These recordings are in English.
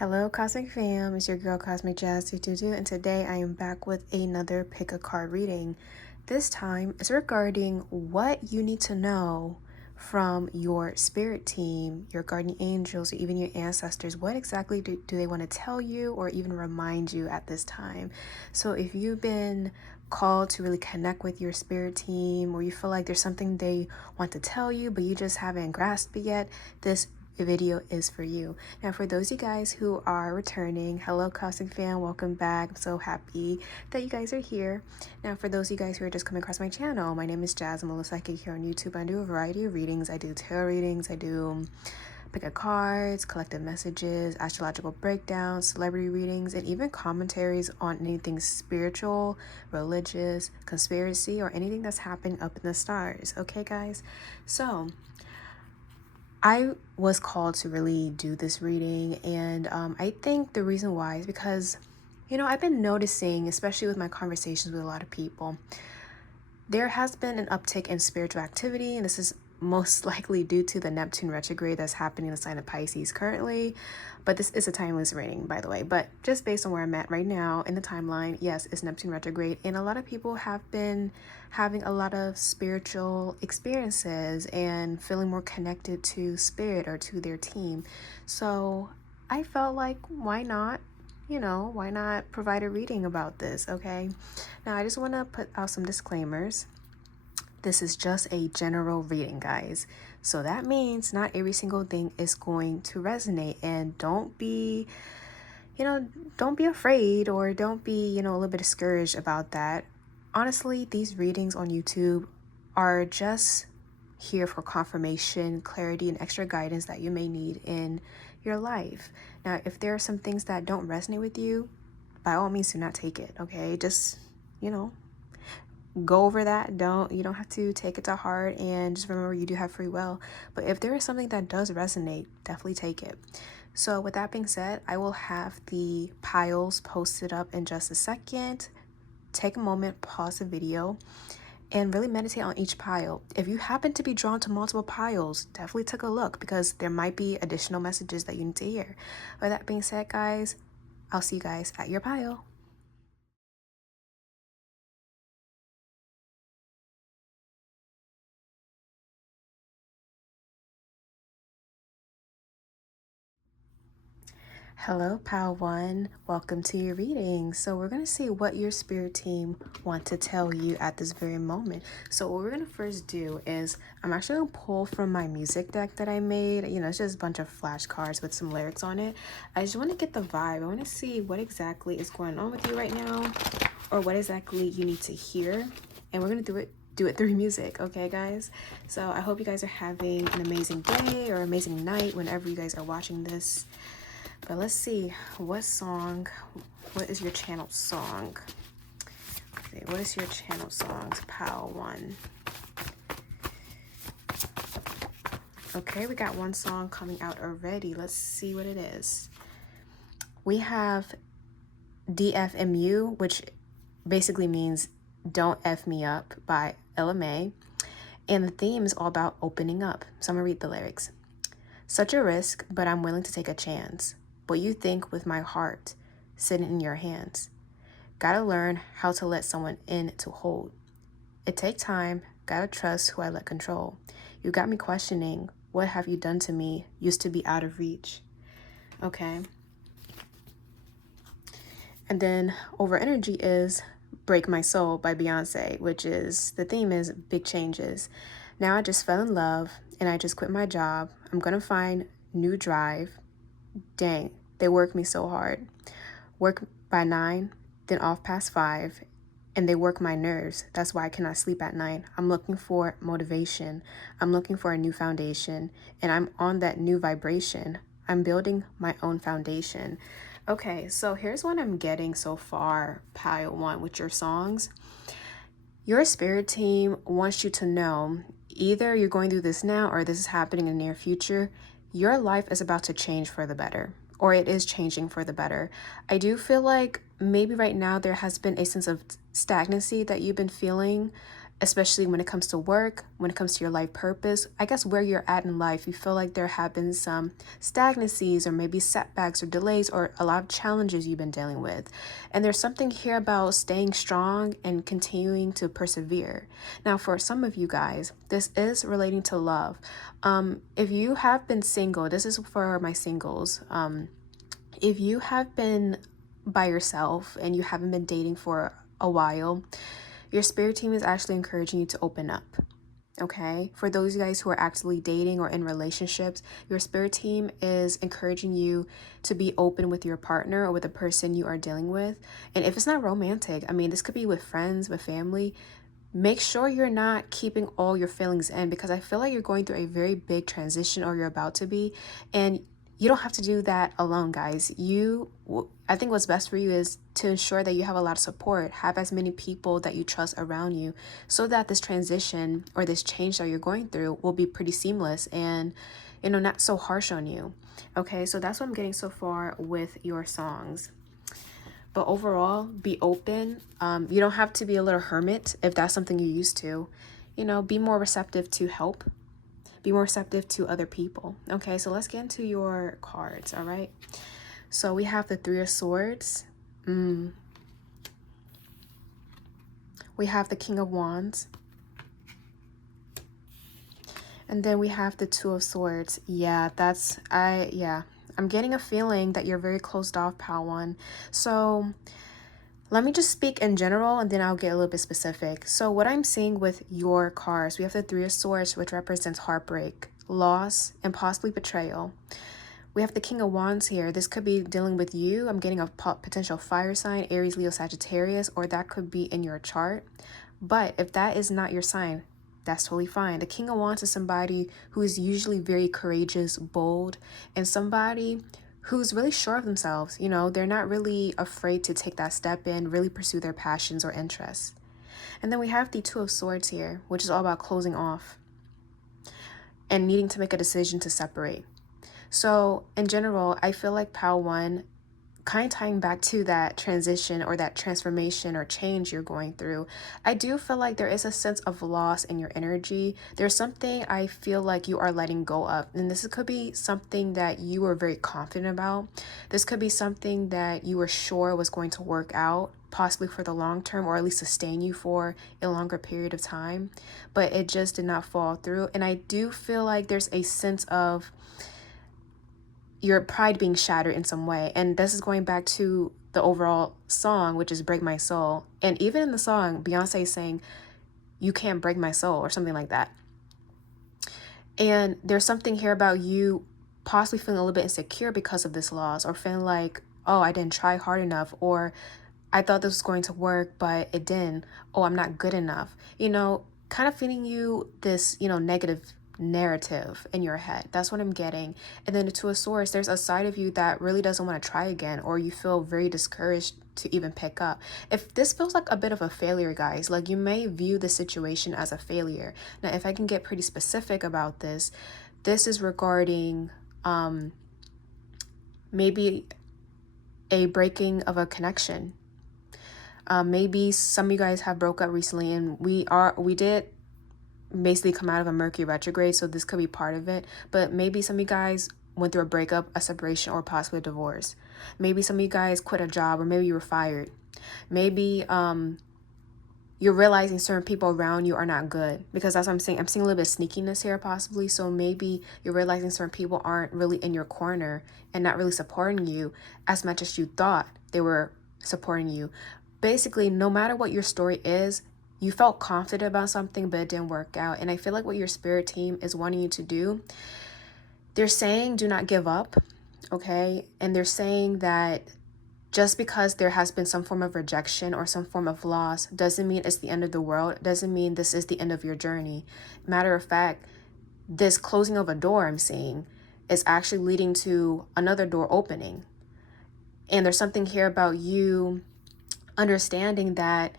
Hello Cosmic Fam, it's your girl Cosmic Jazz 222, and today I am back with another pick a card reading. This time it's regarding what you need to know from your spirit team, your guardian angels, or even your ancestors. What exactly do they want to tell you or even remind you at this time? So if you've been called to really connect with your spirit team, or you feel like there's something they want to tell you but you just haven't grasped it yet, this video is for you. Now, for those of you guys who are returning, hello Cosmic Fan, welcome back. I'm so happy that you guys are here. Now, for those of you guys who are just coming across my channel, my name is Jazz. I'm a psychic here on YouTube. I do a variety of readings. I do tarot readings, I do pick a cards, collective messages, astrological breakdowns, celebrity readings, and even commentaries on anything spiritual, religious, conspiracy, or anything that's happening up in the stars. Okay, guys? So I was called to really do this reading, and I think the reason why is because, I've been noticing, especially with my conversations with a lot of people, there has been an uptick in spiritual activity, and this is most likely due to the Neptune retrograde that's happening in the sign of Pisces currently. But this is a timeless reading, by the way. But just based on where I'm at right now in the timeline, yes, it's Neptune retrograde. And a lot of people have been having a lot of spiritual experiences and feeling more connected to spirit or to their team. So I felt like, why not? Why not provide a reading about this, okay? Now, I just want to put out some disclaimers. This is just a general reading, guys. So that means not every single thing is going to resonate. And don't be afraid, or don't be, a little bit discouraged about that. Honestly, these readings on YouTube are just here for confirmation, clarity, and extra guidance that you may need in your life. Now, if there are some things that don't resonate with you, by all means, do not take it, okay? Just, go over that. You don't have to take it to heart, and just remember you do have free will. But if there is something that does resonate, definitely take it. So with that being said, I will have the piles posted up in just a second. Take a moment, pause the video, and really meditate on each pile. If you happen to be drawn to multiple piles, definitely take a look, because there might be additional messages that you need to hear. With that being said, guys, I'll see you guys at your pile. Hello, Pal One. Welcome to your reading. So we're going to see what your spirit team want to tell you at this very moment. So what we're going to first do is I'm actually going to pull from my music deck that I made. It's just a bunch of flashcards with some lyrics on it. I just want to get the vibe. I want to see what exactly is going on with you right now, or what exactly you need to hear. And we're going to do it through music, okay, guys? So I hope you guys are having an amazing day or amazing night whenever you guys are watching this. But let's see, what is your channel song? Okay, what is your channel song, Pal One? Okay, we got one song coming out already. Let's see what it is. We have DFMU, which basically means Don't F Me Up by LMA. And the theme is all about opening up. So I'm gonna read the lyrics. Such a risk, but I'm willing to take a chance. What you think with my heart sitting in your hands. Gotta learn how to let someone in to hold. It take time, gotta trust who I let control. You got me questioning, what have you done to me? Used to be out of reach. Okay. And then Over Energy is Break My Soul by Beyonce, which is, the theme is big changes. Now I just fell in love and I just quit my job. I'm gonna find new drive. Dang, they work me so hard. Work by 9, then off past 5, and they work my nerves. That's why I cannot sleep at night. I'm looking for motivation. I'm looking for a new foundation, and I'm on that new vibration. I'm building my own foundation. Okay, so here's what I'm getting so far, Pile One, with your songs. Your spirit team wants you to know, either you're going through this now or this is happening in the near future, your life is about to change for the better, or it is changing for the better. I do feel like maybe right now there has been a sense of stagnancy that you've been feeling, especially when it comes to work, when it comes to your life purpose, I guess where you're at in life, you feel like there have been some stagnancies or maybe setbacks or delays or a lot of challenges you've been dealing with. And there's something here about staying strong and continuing to persevere. Now, for some of you guys, this is relating to love. If you have been single, this is for my singles. If you have been by yourself and you haven't been dating for a while, your spirit team is actually encouraging you to open up. Okay, for those guys who are actively dating or in relationships, your spirit team is encouraging you to be open with your partner or with the person you are dealing with. And if it's not romantic, I mean, this could be with friends, with family. Make sure you're not keeping all your feelings in, because I feel like you're going through a very big transition, or you're about to be, and you don't have to do that alone, guys. I think what's best for you is to ensure that you have a lot of support, have as many people that you trust around you, so that this transition or this change that you're going through will be pretty seamless and, not so harsh on you. Okay, so that's what I'm getting so far with your songs. But overall, be open. You don't have to be a little hermit if that's something you're used to. Be more receptive to help. Be more receptive to other people. Okay, so let's get into your cards, all right? So we have the Three of Swords. We have the King of Wands. And then we have the Two of Swords. Yeah, I'm getting a feeling that you're very closed off, Pal One. So let me just speak in general, and then I'll get a little bit specific. So what I'm seeing with your cards, we have the Three of Swords, which represents heartbreak, loss, and possibly betrayal. We have the King of Wands here. This could be dealing with you. I'm getting a potential fire sign, Aries, Leo, Sagittarius, or that could be in your chart. But if that is not your sign, that's totally fine. The King of Wands is somebody who is usually very courageous, bold, and somebody who's really sure of themselves. They're not really afraid to take that step in, really pursue their passions or interests. And then we have the Two of Swords here, which is all about closing off and needing to make a decision to separate. So in general, I feel like Pal One, kind of tying back to that transition or that transformation or change you're going through, I do feel like there is a sense of loss in your energy. There's something I feel like you are letting go of. And this could be something that you were very confident about. This could be something that you were sure was going to work out, possibly for the long term, or at least sustain you for a longer period of time. But it just did not fall through. And I do feel like there's a sense of your pride being shattered in some way. And this is going back to the overall song, which is Break My Soul. And even in the song, Beyonce is saying, you can't break my soul, or something like that. And there's something here about you possibly feeling a little bit insecure because of this loss, or feeling like, oh, I didn't try hard enough, or I thought this was going to work, but it didn't. Oh, I'm not good enough. Kind of feeding you this, negative narrative in your head. That's what I'm getting. And then the Two of Swords, there's a side of you that really doesn't want to try again, or you feel very discouraged to even pick up. If this feels like a bit of a failure, guys, like you may view the situation as a failure. Now, if I can get pretty specific about this is regarding maybe a breaking of a connection. Maybe some of you guys have broke up recently, and we did basically come out of a Mercury retrograde, so this could be part of it. But maybe some of you guys went through a breakup, a separation, or possibly a divorce. Maybe some of you guys quit a job, or maybe you were fired. Maybe you're realizing certain people around you are not good, because that's what I'm saying. I'm seeing a little bit of sneakiness here possibly. So maybe you're realizing certain people aren't really in your corner and not really supporting you as much as you thought they were supporting you. Basically, no matter what your story is, you felt confident about something, but it didn't work out. And I feel like what your spirit team is wanting you to do, they're saying do not give up, okay? And they're saying that just because there has been some form of rejection or some form of loss doesn't mean it's the end of the world. It doesn't mean this is the end of your journey. Matter of fact, this closing of a door I'm seeing is actually leading to another door opening. And there's something here about you understanding that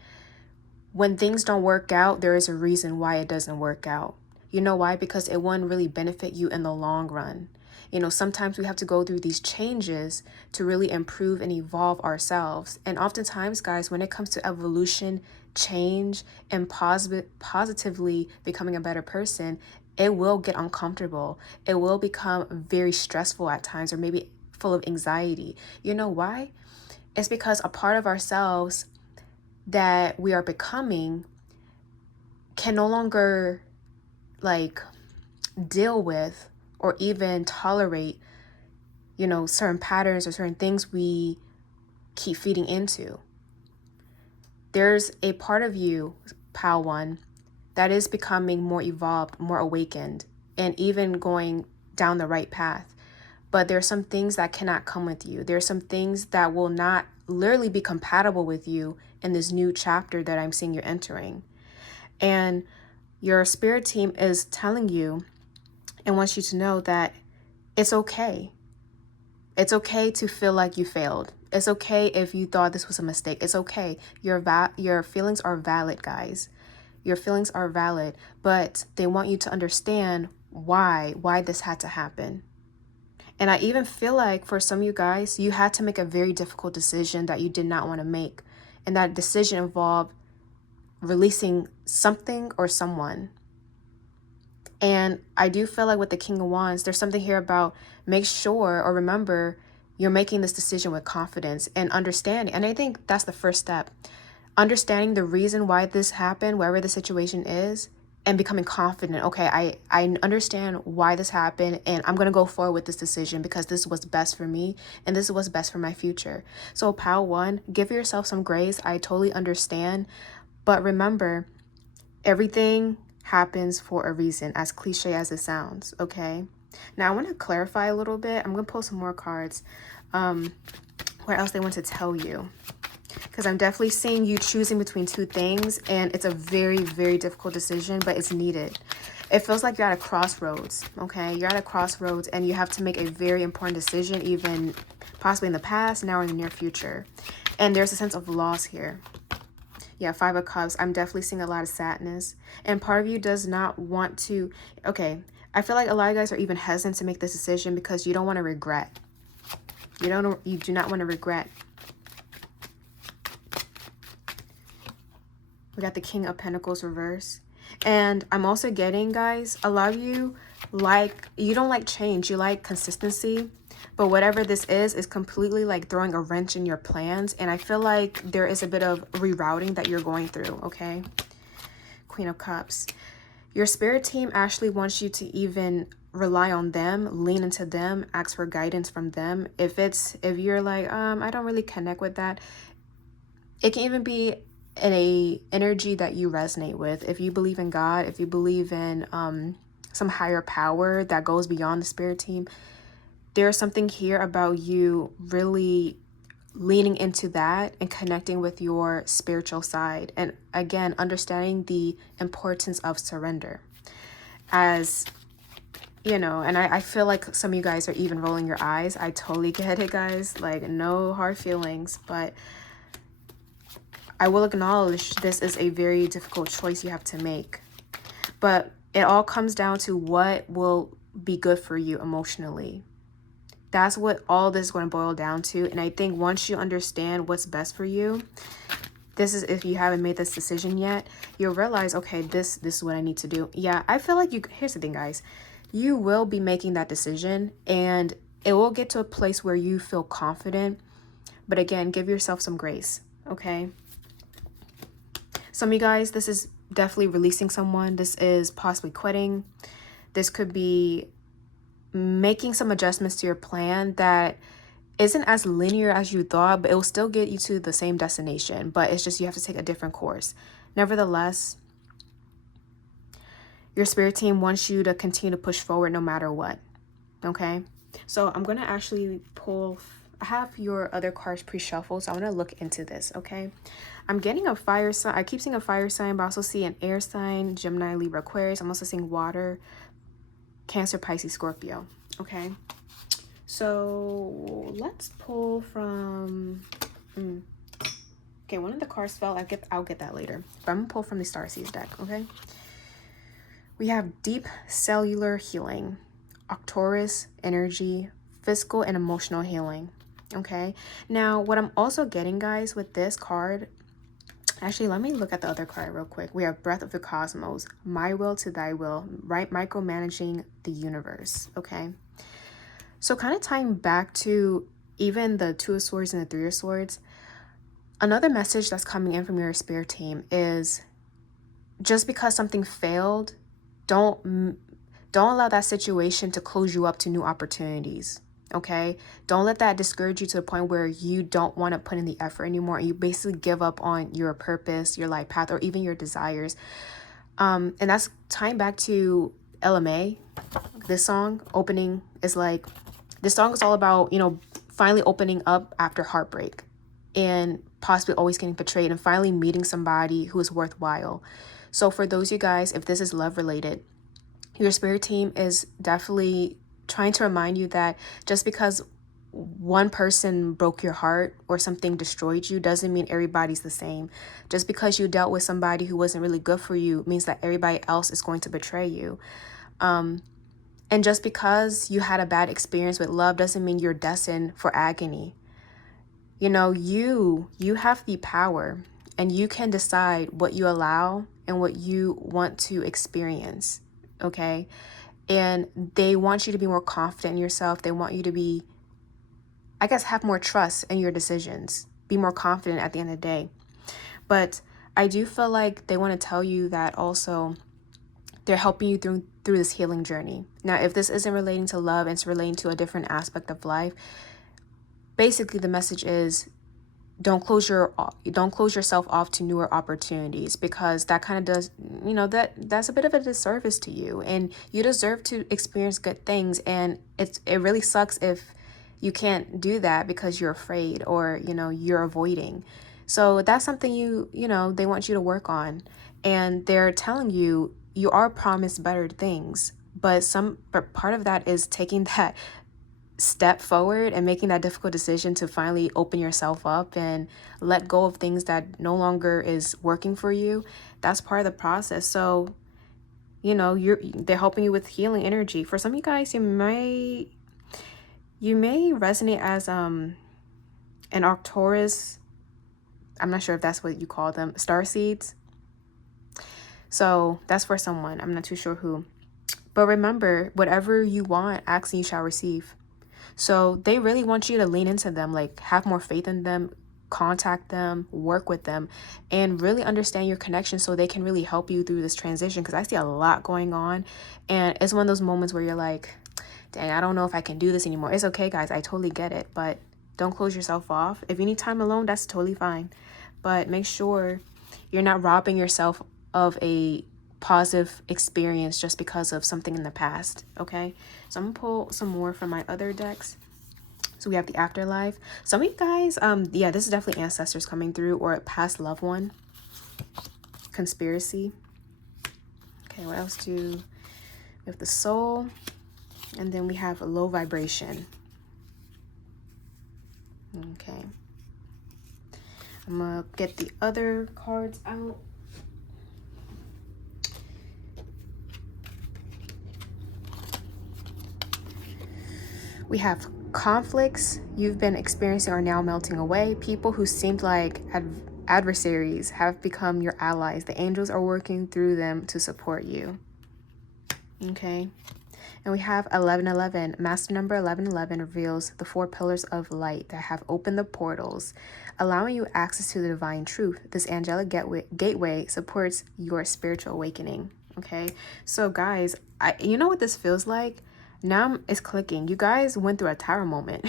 when things don't work out, there is a reason why it doesn't work out. You know why? Because it wouldn't really benefit you in the long run. You know, sometimes we have to go through these changes to really improve and evolve ourselves. And oftentimes, guys, when it comes to evolution, change, and positively becoming a better person, it will get uncomfortable. It will become very stressful at times, or maybe full of anxiety. You know why? It's because a part of ourselves that we are becoming can no longer like deal with or even tolerate, you know, certain patterns or certain things we keep feeding into. There's a part of you, Pal One, that is becoming more evolved, more awakened, and even going down the right path. But there are some things that cannot come with you. There are some things that will not literally be compatible with you in this new chapter that I'm seeing you're entering. And your spirit team is telling you and wants you to know that it's okay. It's okay to feel like you failed. It's okay if you thought this was a mistake. It's okay. Your feelings are valid, guys. Your feelings are valid, but they want you to understand why this had to happen. And I even feel like for some of you guys, you had to make a very difficult decision that you did not want to make. And that decision involved releasing something or someone. And I do feel like with the King of Wands, there's something here about make sure or remember you're making this decision with confidence and understanding. And I think that's the first step. Understanding the reason why this happened, wherever the situation is, and becoming confident. Okay, I understand why this happened, and I'm going to go forward with this decision because this is what's best for me, and this is what's best for my future. So, Pal One, give yourself some grace. I totally understand. But remember, everything happens for a reason, as cliche as it sounds, okay? Now, I want to clarify a little bit. I'm going to pull some more cards. What else they want to tell you? Because I'm definitely seeing you choosing between two things, and it's a very, very difficult decision, but it's needed. It feels like you're at a crossroads, okay? You're at a crossroads, and you have to make a very important decision, even possibly in the past, now or in the near future. And there's a sense of loss here. Yeah, Five of Cups. I'm definitely seeing a lot of sadness. And part of you does not want to... Okay, I feel like a lot of you guys are even hesitant to make this decision because you don't want to regret. You do not want to regret. We got the King of Pentacles reverse. And I'm also getting, guys, a lot of you you don't like change. You like consistency. But whatever this is completely like throwing a wrench in your plans. And I feel like there is a bit of rerouting that you're going through, okay? Queen of Cups. Your spirit team actually wants you to even rely on them, lean into them, ask for guidance from them. If you're like, I don't really connect with that, it can even be in a energy that you resonate with. If you believe in God, if you believe in some higher power that goes beyond the spirit team, there's something here about you really leaning into that and connecting with your spiritual side. And again, understanding the importance of surrender. As you know, and I feel like some of you guys are even rolling your eyes. I totally get it, guys. Like, no hard feelings, but I will acknowledge this is a very difficult choice you have to make. But it all comes down to what will be good for you emotionally. That's what all this is going to boil down to. And I think once you understand what's best for you, this is, if you haven't made this decision yet, you'll realize, okay, this is what I need to do. Yeah, I feel like here's the thing, guys. You will be making that decision and it will get to a place where you feel confident. But again, give yourself some grace, okay? Some of you guys, this is definitely releasing someone. This is possibly quitting. This could be making some adjustments to your plan that isn't as linear as you thought, but it will still get you to the same destination. But it's just you have to take a different course. Nevertheless, your spirit team wants you to continue to push forward no matter what. Okay? So I'm going to actually pull... I have your other cards pre-shuffled, so I want to look into this, okay? I'm getting a fire sign. I keep seeing a fire sign, but I also see an air sign, Gemini, Libra, Aquarius. I'm also seeing water, Cancer, Pisces, Scorpio, okay? So let's pull from... Okay, one of the cards fell. I'll get that later. But I'm going to pull from the Starseeds deck, okay? We have deep cellular healing, Arcturus energy, physical and emotional healing. Okay, now what I'm also getting, guys, with this card, actually, let me look at the other card real quick. We have Breath of the Cosmos, My Will to Thy Will, right? Micromanaging the universe. Okay, so kind of tying back to even the Two of Swords and the Three of Swords, another message that's coming in from your spirit team is just because something failed, don't allow that situation to close you up to new opportunities. Okay, don't let that discourage you to the point where you don't want to put in the effort anymore and you basically give up on your purpose, your life path, or even your desires. And that's tying back to LMA. This song opening is like, this song is all about, finally opening up after heartbreak and possibly always getting betrayed and finally meeting somebody who is worthwhile. So for those of you guys, if this is love related, your spirit team is definitely trying to remind you that just because one person broke your heart or something destroyed you doesn't mean everybody's the same. Just because you dealt with somebody who wasn't really good for you means that everybody else is going to betray you. And just because you had a bad experience with love doesn't mean you're destined for agony. You have the power and you can decide what you allow and what you want to experience. Okay. And they want you to be more confident in yourself. They want you to be, I guess, have more trust in your decisions, be more confident at the end of the day. But I do feel like they want to tell you that also they're helping you through this healing journey. Now, if this isn't relating to love, it's relating to a different aspect of life. Basically, the message is don't close yourself off to newer opportunities, because that kind of does, that's a bit of a disservice to you, and you deserve to experience good things. And it really sucks if you can't do that because you're afraid or, you're avoiding. So that's something they want you to work on. And they're telling you you are promised better things, but part of that is taking that step forward and making that difficult decision to finally open yourself up and let go of things that no longer is working for you. That's part of the process. So, they're helping you with healing energy. For some of you guys, you may resonate as an Arcturus. I'm not sure if that's what you call them, star seeds. So that's for someone. I'm not too sure who. But remember, whatever you want, ask and you shall receive. So they really want you to lean into them, like have more faith in them, contact them, work with them, and really understand your connection so they can really help you through this transition. Because I see a lot going on, and it's one of those moments where you're like, dang, I don't know if I can do this anymore. It's okay, guys. I totally get it, but don't close yourself off. If you need time alone, that's totally fine. But make sure you're not robbing yourself of a positive experience just because of something in the past. Okay, so I'm gonna pull some more from my other decks. So we have the afterlife. Some of you guys, this is definitely ancestors coming through or a past loved one. Conspiracy. Okay, what else we have the soul, and then we have a low vibration. Okay, I'm gonna get the other cards out. We have conflicts you've been experiencing are now melting away. People who seemed like adversaries have become your allies. The angels are working through them to support you. Okay. And we have 1111. Master number 1111 reveals the 4 pillars of light that have opened the portals, allowing you access to the divine truth. This angelic gateway supports your spiritual awakening. Okay. So guys, you know what this feels like? Now it's clicking. You guys went through a tower moment.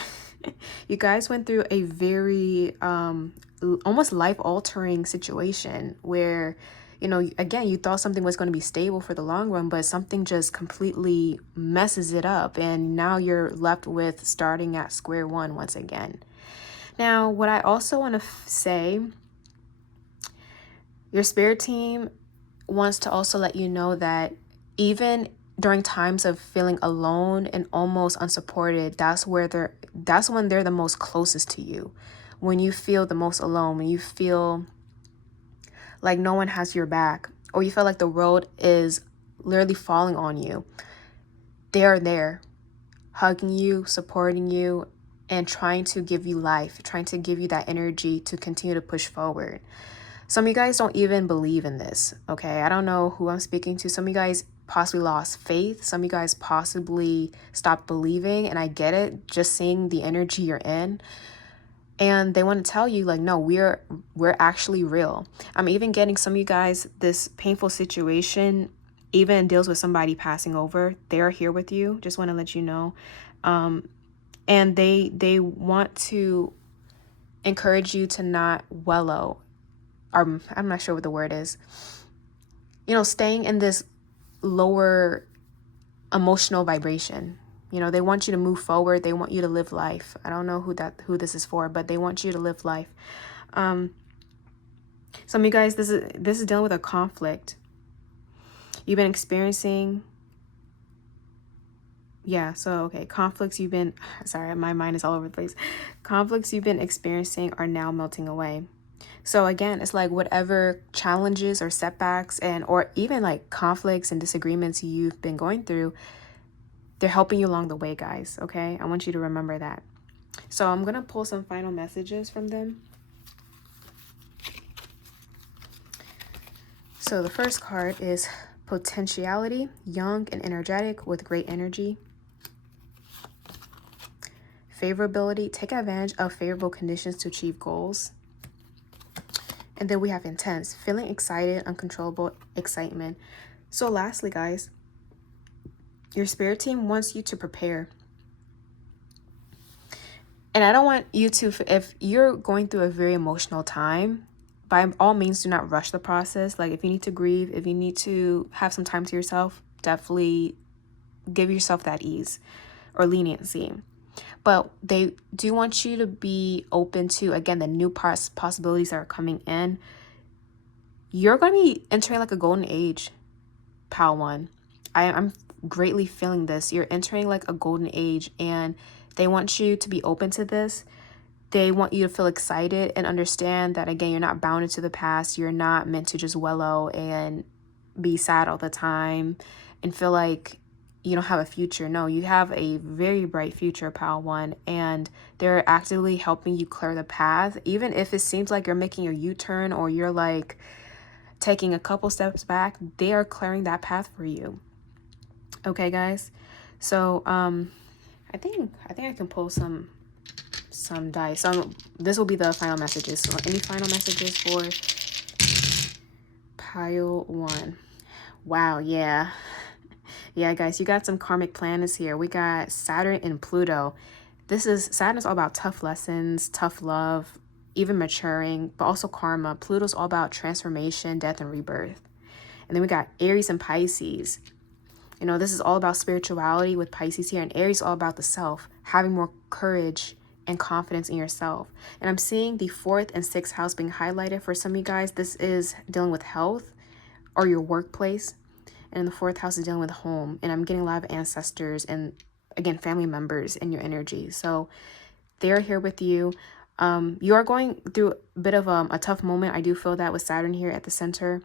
You guys went through a very almost life-altering situation where, again, you thought something was going to be stable for the long run, but something just completely messes it up. And now you're left with starting at square one once again. Now, what I also want to say, your spirit team wants to also let you know that even during times of feeling alone and almost unsupported, that's when they're the most closest to you. When you feel the most alone, when you feel like no one has your back, or you feel like the world is literally falling on you, they are there. hugging you, supporting you, and trying to give you life, trying to give you that energy to continue to push forward. Some of you guys don't even believe in this, okay? I don't know who I'm speaking to. Some of you guys possibly lost faith. Some of you guys possibly stopped believing, and I get it, just seeing the energy you're in. And they want to tell you, like, no, we're actually real. I'm even getting some of you guys, this painful situation even deals with somebody passing over. They are here with you. Just want to let you know. And they want to encourage you to not wallow. Or I'm not sure what the word is. You know, staying in this lower emotional vibration. You know, they want you to move forward. They want you to live life. I don't know who this is for, but they want you to live life. Some of you guys, this is dealing with a conflict you've been experiencing. Yeah, so okay, conflicts you've been, sorry, my mind is all over the place. Conflicts you've been experiencing are now melting away. So again, it's like whatever challenges or setbacks or even like conflicts and disagreements you've been going through, they're helping you along the way, guys, okay? I want you to remember that. So I'm going to pull some final messages from them. So the first card is potentiality, young and energetic with great energy. Favorability, take advantage of favorable conditions to achieve goals. And then we have intense, feeling excited, uncontrollable excitement. So lastly, guys, your spirit team wants you to prepare. And I don't want you to, if you're going through a very emotional time, by all means, do not rush the process. Like if you need to grieve, if you need to have some time to yourself, definitely give yourself that ease or leniency. But they do want you to be open to, again, the new possibilities that are coming in. You're going to be entering like a golden age, Pal One. I'm greatly feeling this. You're entering like a golden age, and they want you to be open to this. They want you to feel excited and understand that, again, you're not bound into the past. You're not meant to just wallow and be sad all the time and feel like you don't have a future. No, you have a very bright future, Pal One, and they're actively helping you clear the path. Even if it seems like you're making a U-turn or you're like taking a couple steps back, they are clearing that path for you. Okay, guys. So I think I can pull some dice. This will be the final messages. So any final messages for Pile One? Wow, yeah. Yeah, guys, you got some karmic planets here. We got Saturn and Pluto. Saturn is all about tough lessons, tough love, even maturing, but also karma. Pluto's all about transformation, death, and rebirth. And then we got Aries and Pisces. You know, this is all about spirituality with Pisces here, and Aries is all about the self, having more courage and confidence in yourself. And I'm seeing the 4th and 6th house being highlighted for some of you guys. This is dealing with health or your workplace. And the 4th house is dealing with home. And I'm getting a lot of ancestors and, again, family members in your energy. So they're here with you. You are going through a bit of a tough moment. I do feel that with Saturn here at the center.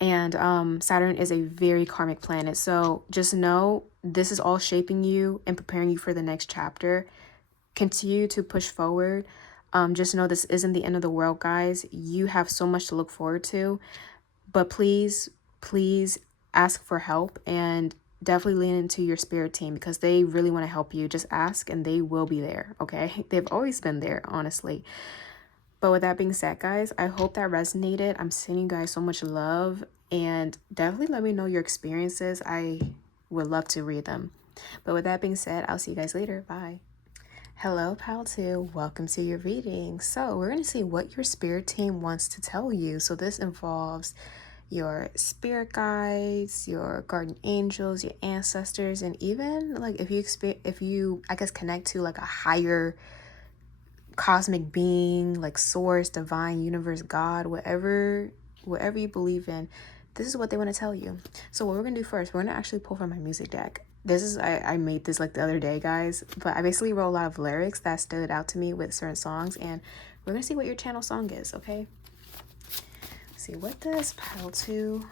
And Saturn is a very karmic planet. So just know this is all shaping you and preparing you for the next chapter. Continue to push forward. Just know this isn't the end of the world, guys. You have so much to look forward to. But please ask for help and definitely lean into your spirit team because they really want to help you. Just ask and they will be there, okay? They've always been there, honestly. But with that being said, guys, I hope that resonated. I'm sending you guys so much love and definitely let me know your experiences. I would love to read them. But with that being said, I'll see you guys later. Bye. Hello, Pal 2. Welcome to your reading. So we're going to see what your spirit team wants to tell you. So this involves your spirit guides, your guardian angels, your ancestors, and even like if you I guess connect to like a higher cosmic being, like source, divine, universe, God, whatever you believe in, this is what they want to tell you. So what we're gonna do first, we're gonna actually pull from my music deck. This is I made this like the other day, guys, but I basically wrote a lot of lyrics that stood out to me with certain songs, and we're gonna see what your channel song is. Okay, let's see, what does Pile 2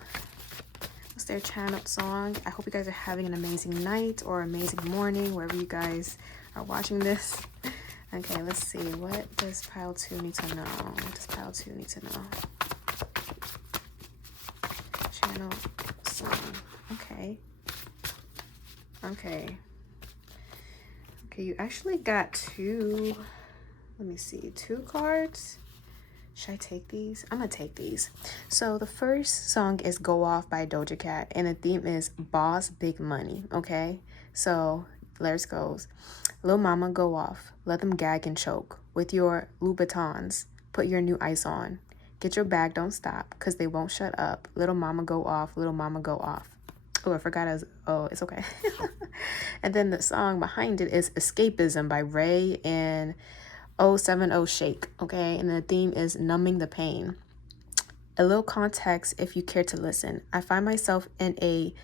It's their channel song. I hope you guys are having an amazing night or amazing morning, wherever you guys are watching this. Okay, let's see. What does pile 2 need to know? What does pile 2 need to know? Channel song. Okay. Okay. Okay, you actually got 2. Let me see. 2 cards. Should I take these? I'm gonna take these. So the first song is Go Off by Doja Cat, and the theme is Boss Big Money, okay? So let's goes. Lil Mama, go off. Let them gag and choke. With your Louboutins, put your new ice on. Get your bag, don't stop, because they won't shut up. Little Mama, go off. Little Mama, go off. Oh, I forgot. Oh, it's okay. And then the song behind it is Escapism by Ray and 070 Shake, okay? And the theme is numbing the pain. A little context if you care to listen. I find myself in a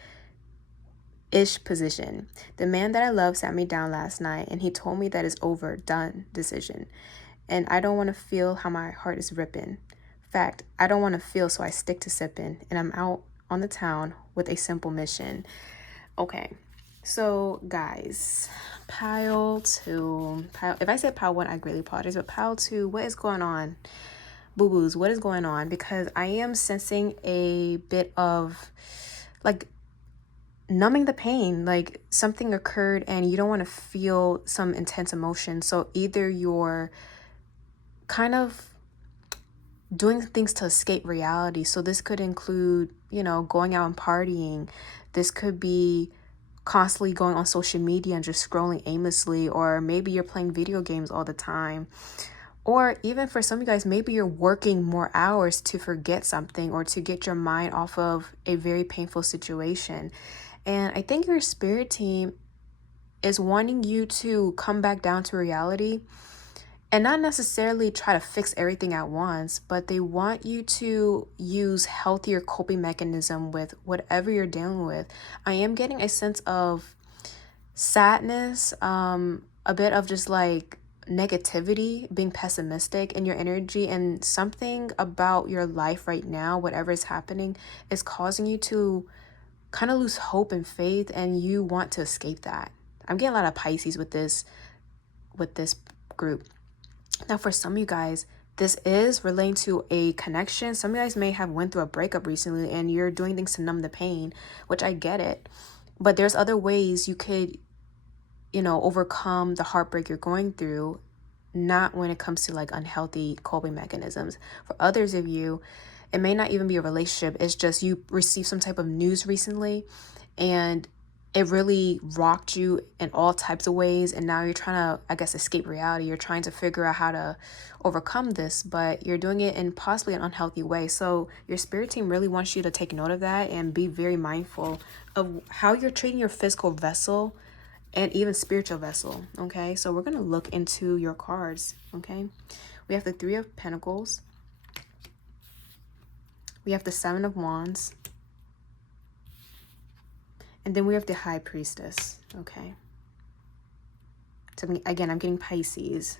ish position. The man that I love sat me down last night and he told me that it's over, done decision. And I don't want to feel how my heart is ripping. Fact, I don't want to feel, so I stick to sipping. And I'm out on the town with a simple mission. Okay, so guys, pile 2. If I said pile 1, I greatly apologize. But pile 2, what is going on? Boo-boos, what is going on? Because I am sensing a bit of like numbing the pain. Like something occurred and you don't want to feel some intense emotion. So either you're kind of doing things to escape reality. So this could include, going out and partying. This could be constantly going on social media and just scrolling aimlessly, or maybe you're playing video games all the time. Or even for some of you guys, maybe you're working more hours to forget something or to get your mind off of a very painful situation. And I think your spirit team is wanting you to come back down to reality and not necessarily try to fix everything at once, but they want you to use healthier coping mechanism with whatever you're dealing with. I am getting a sense of sadness, a bit of just like negativity, being pessimistic in your energy, and something about your life right now, whatever is happening, is causing you to kind of lose hope and faith, and you want to escape that. I'm getting a lot of Pisces with this group. Now, for some of you guys, this is relating to a connection. Some of you guys may have went through a breakup recently and you're doing things to numb the pain, which I get it. But there's other ways you could, overcome the heartbreak you're going through, not when it comes to like unhealthy coping mechanisms. For others of you, it may not even be a relationship. It's just you received some type of news recently and it really rocked you in all types of ways. And now you're trying to, I guess, escape reality. You're trying to figure out how to overcome this, but you're doing it in possibly an unhealthy way. So your spirit team really wants you to take note of that and be very mindful of how you're treating your physical vessel and even spiritual vessel. Okay, so we're going to look into your cards. Okay, we have the 3 of Pentacles. We have the 7 of Wands. And then we have the High Priestess, okay? So again, I'm getting Pisces.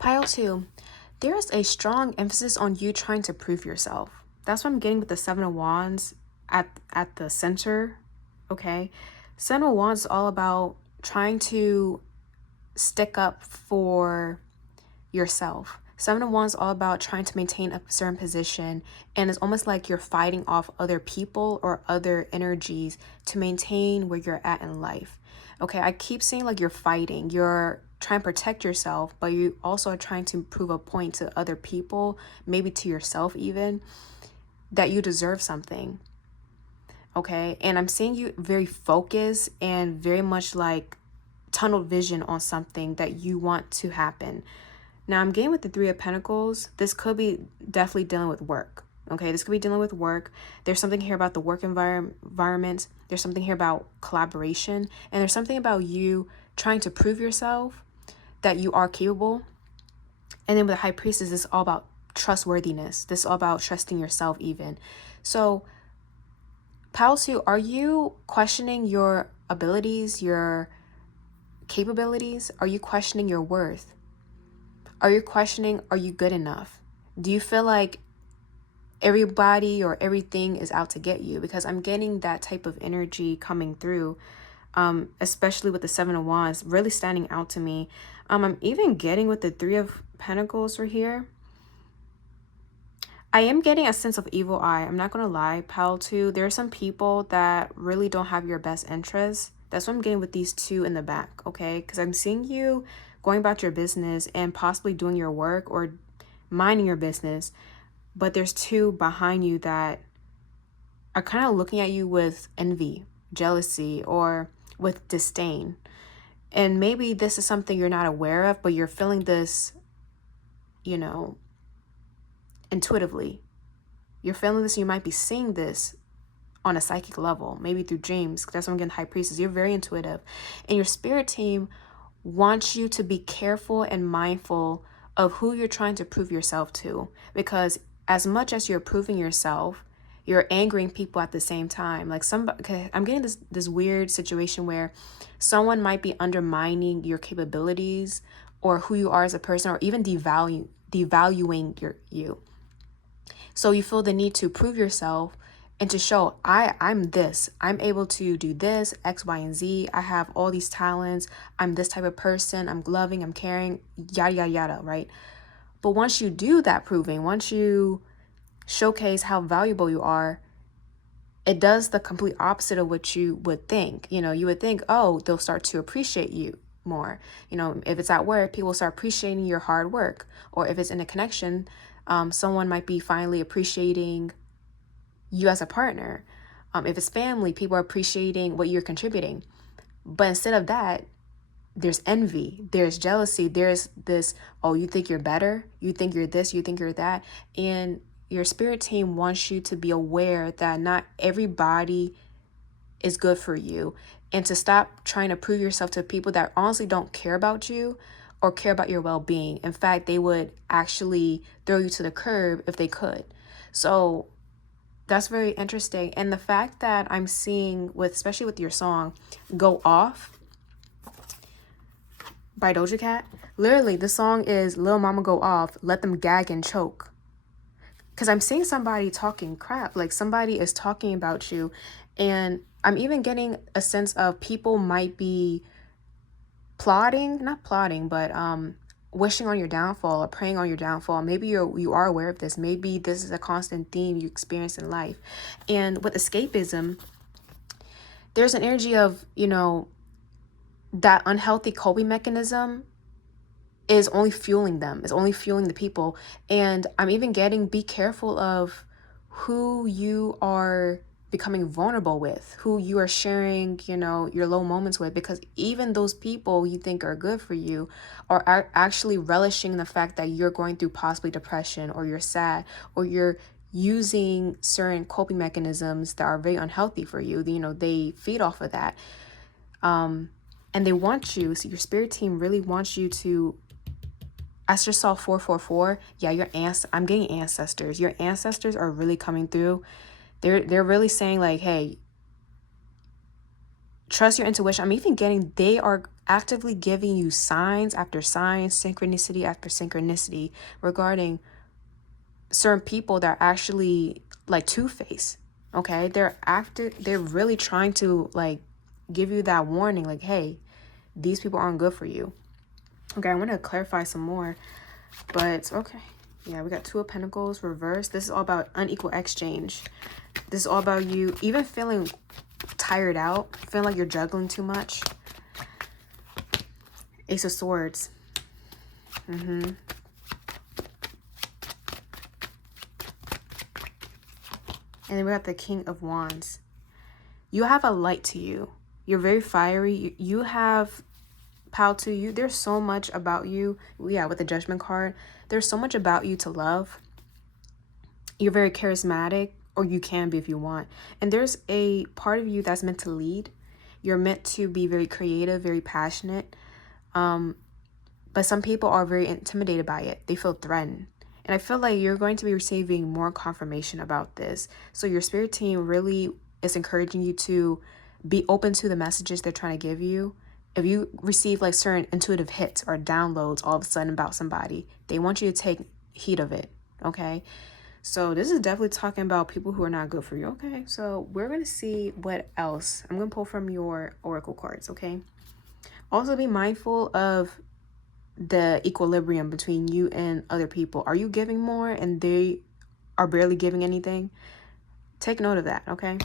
Pile 2, there is a strong emphasis on you trying to prove yourself. That's what I'm getting with the 7 of Wands at the center, okay? 7 of Wands is all about trying to stick up for yourself. 7 of Wands is all about trying to maintain a certain position, and it's almost like you're fighting off other people or other energies to maintain where you're at in life. Okay, I keep saying like you're fighting, you're trying to protect yourself, but you also are trying to prove a point to other people, maybe to yourself even, that you deserve something. Okay, and I'm seeing you very focused and very much like tunnel vision on something that you want to happen. Now, I'm getting with the 3 of Pentacles. This could be definitely dealing with work. Okay, this could be dealing with work. There's something here about the work environment. There's something here about collaboration. And there's something about you trying to prove yourself that you are capable. And then with the High Priestess, it's all about trustworthiness. This is all about trusting yourself even. So, Pile 2, are you questioning your abilities, your capabilities? Are you questioning your worth? Are you questioning, are you good enough? Do you feel like everybody or everything is out to get you, because I'm getting that type of energy coming through, especially with the Seven of Wands really standing out to me. I'm even getting with the Three of Pentacles right here. I am getting a sense of evil eye. I'm not going to lie, pal, too. There are some people that really don't have your best interests. That's what I'm getting with these two in the back, okay? Because I'm seeing you going about your business and possibly doing your work or minding your business. But there's two behind you that are kind of looking at you with envy, jealousy, or with disdain. And maybe this is something you're not aware of, but you're feeling this, intuitively. You're feeling this, you might be seeing this on a psychic level, maybe through dreams. That's what I'm getting, High Priestess. You're very intuitive. And your spirit team wants you to be careful and mindful of who you're trying to prove yourself to. Because as much as you're proving yourself, you're angering people at the same time. Like I'm getting this weird situation where someone might be undermining your capabilities or who you are as a person, or even devaluing you. So you feel the need to prove yourself and to show I'm this. I'm able to do this, X, Y, and Z. I have all these talents. I'm this type of person. I'm loving, I'm caring, yada, yada, yada, right? But once you do that proving, once you showcase how valuable you are, it does the complete opposite of what you would think. You would think, oh, they'll start to appreciate you more. If it's at work, people start appreciating your hard work. Or if it's in a connection, someone might be finally appreciating you as a partner. If it's family, people are appreciating what you're contributing. But instead of that, there's envy, there's jealousy, there's this, oh, you think you're better, you think you're this, you think you're that. And your spirit team wants you to be aware that not everybody is good for you, and to stop trying to prove yourself to people that honestly don't care about you or care about your well-being. In fact, they would actually throw you to the curb if they could. So that's very interesting. And the fact that I'm seeing especially with your song, Go Off by Doja Cat, literally the song is Lil Mama Go Off, let them gag and choke. Because I'm seeing somebody talking crap, like somebody is talking about you. And I'm even getting a sense of people might be not plotting, but wishing on your downfall or praying on your downfall. Maybe you are aware of this. Maybe this is a constant theme you experience in life. And with escapism, there's an energy of, that unhealthy coping mechanism is only fueling them, is only fueling the people. And I'm even getting, be careful of who you are becoming vulnerable with, who you are sharing, your low moments with, because even those people you think are good for you are actually relishing the fact that you're going through possibly depression, or you're sad, or you're using certain coping mechanisms that are very unhealthy for you. They feed off of that. And they want you, so your spirit team really wants you to, I just saw 444. Yeah, I'm getting ancestors. Your ancestors are really coming through. They're really saying like, hey, trust your intuition. I'm even getting, they are actively giving you signs after signs, synchronicity after synchronicity regarding certain people that are actually like Two-Face. Okay, they're really trying to like give you that warning, like, hey, these people aren't good for you. Okay, I want to clarify some more, but okay. Yeah, we got Two of Pentacles reversed. This is all about unequal exchange. This is all about you even feeling tired out, feeling like you're juggling too much. Ace of Swords. And then we got the King of Wands. You have a light to you. You're very fiery. You have power to you. There's so much about you. Yeah, with the Judgment card, there's so much about you to love. You're very charismatic, or you can be if you want. And there's a part of you that's meant to lead. You're meant to be very creative, very passionate. But some people are very intimidated by it. They feel threatened. And I feel like you're going to be receiving more confirmation about this. So your spirit team really is encouraging you to be open to the messages they're trying to give you. If you receive like certain intuitive hits or downloads all of a sudden about somebody, they want you to take heed of it. Okay. So this is definitely talking about people who are not good for you. Okay, so we're going to see what else. I'm going to pull from your oracle cards, okay? Also be mindful of the equilibrium between you and other people. Are you giving more and they are barely giving anything? Take note of that, okay?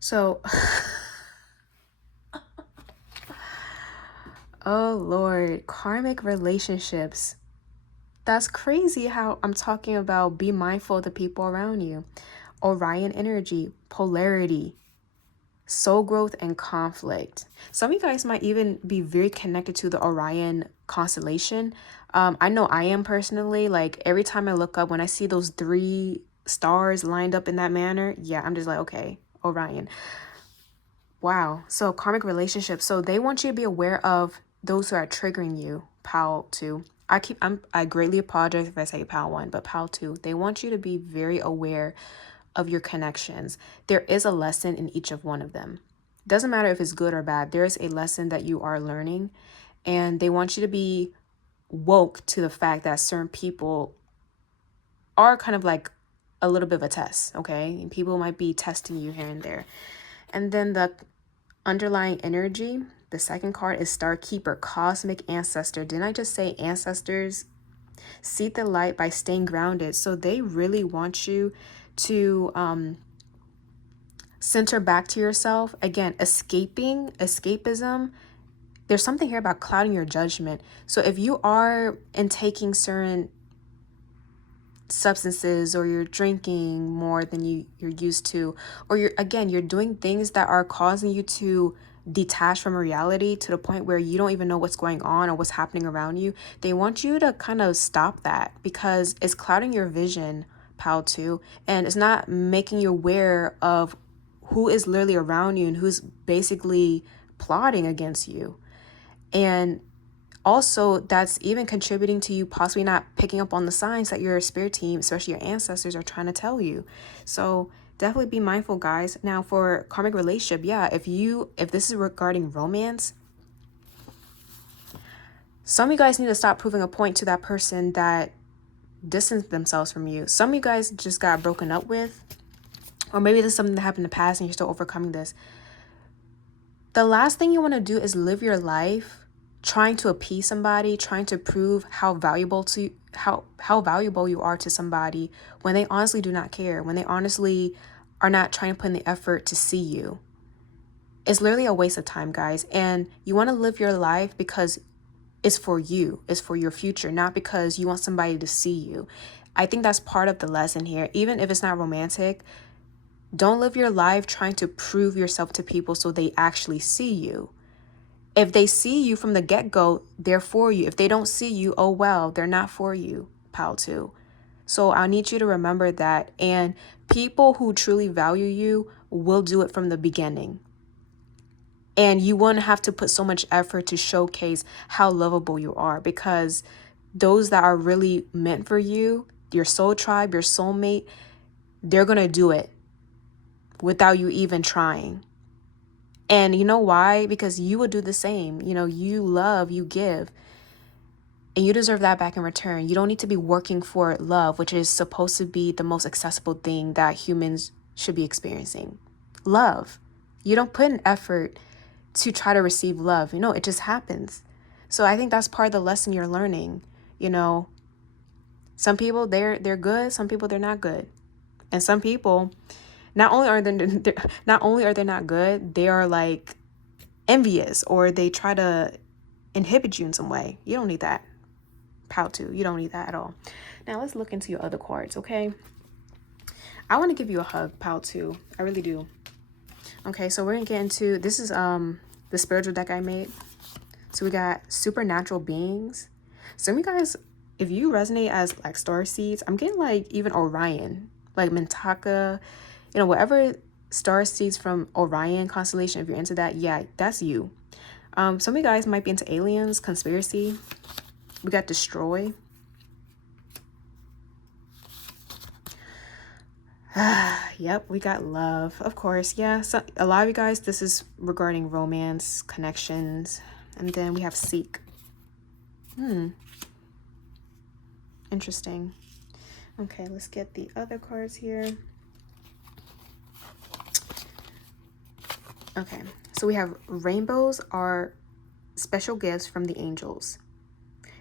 So, oh Lord, karmic relationships. That's crazy how I'm talking about be mindful of the people around you. Orion energy, polarity, soul growth, and conflict. Some of you guys might even be very connected to the Orion constellation. I know I am personally. Like every time I look up, when I see those 3 stars lined up in that manner, yeah, I'm just like, okay, Orion. Wow. So karmic relationships. So they want you to be aware of those who are triggering you. Pal 2. I greatly apologize if I say Pal 1, but Pal 2. They want you to be very aware of your connections. There is a lesson in each of one of them. Doesn't matter if it's good or bad. There is a lesson that you are learning, and they want you to be woke to the fact that certain people are kind of like a little bit of a test, okay? And people might be testing you here and there. And then the underlying energy, the second card is Star Keeper, Cosmic Ancestor. Didn't I just say ancestors see the light by staying grounded? So they really want you to center back to yourself. Again, escapism. There's something here about clouding your judgment. So if you are intaking certain substances, or you're drinking more than you're used to, or you're doing things that are causing you to detach from reality to the point where you don't even know what's going on or what's happening around you, they want you to kind of stop that, because it's clouding your vision, pal 2, and it's not making you aware of who is literally around you and who's basically plotting against you. And also, that's even contributing to you possibly not picking up on the signs that your spirit team, especially your ancestors, are trying to tell you. So definitely be mindful, guys. Now for karmic relationship, yeah, if this is regarding romance, some of you guys need to stop proving a point to that person that distanced themselves from you. Some of you guys just got broken up with, or maybe this is something that happened in the past and you're still overcoming this. The last thing you want to do is live your life trying to appease somebody, trying to prove how valuable you are to somebody, when they honestly do not care, when they honestly are not trying to put in the effort to see you. It's literally a waste of time, guys. And you want to live your life because it's for you, it's for your future, not because you want somebody to see you. I think that's part of the lesson here. Even if it's not romantic, don't live your life trying to prove yourself to people so they actually see you. If they see you from the get-go, they're for you. If they don't see you, oh well, they're not for you, pal 2. So I need you to remember that. And people who truly value you will do it from the beginning. And you won't have to put so much effort to showcase how lovable you are, because those that are really meant for you, your soul tribe, your soulmate, they're going to do it without you even trying. And you know why? Because you would do the same. You love, you give, and you deserve that back in return. You don't need to be working for love, which is supposed to be the most accessible thing that humans should be experiencing. Love. You don't put an effort to try to receive love. It just happens. So I think that's part of the lesson you're learning. Some people they're good, some people they're not good. And some people not only are they not good, they are like envious, or they try to inhibit you in some way. You don't need that. Pal 2, you don't need that at all. Now let's look into your other cards, okay? I want to give you a hug, Pal 2. I really do. Okay, so we're gonna get into this is the spiritual deck I made. So we got supernatural beings. Some of you guys, if you resonate as like star seeds, I'm getting like even Orion, like Mintaka, whatever star seeds from Orion constellation. If you're into that, yeah, that's you. Some of you guys might be into aliens, conspiracy. We got destroy. Yep, we got love, of course. Yeah, so a lot of you guys, this is regarding romance, connections. And then we have seek. Interesting. Okay, let's get the other cards here. Okay, so we have rainbows are special gifts from the angels.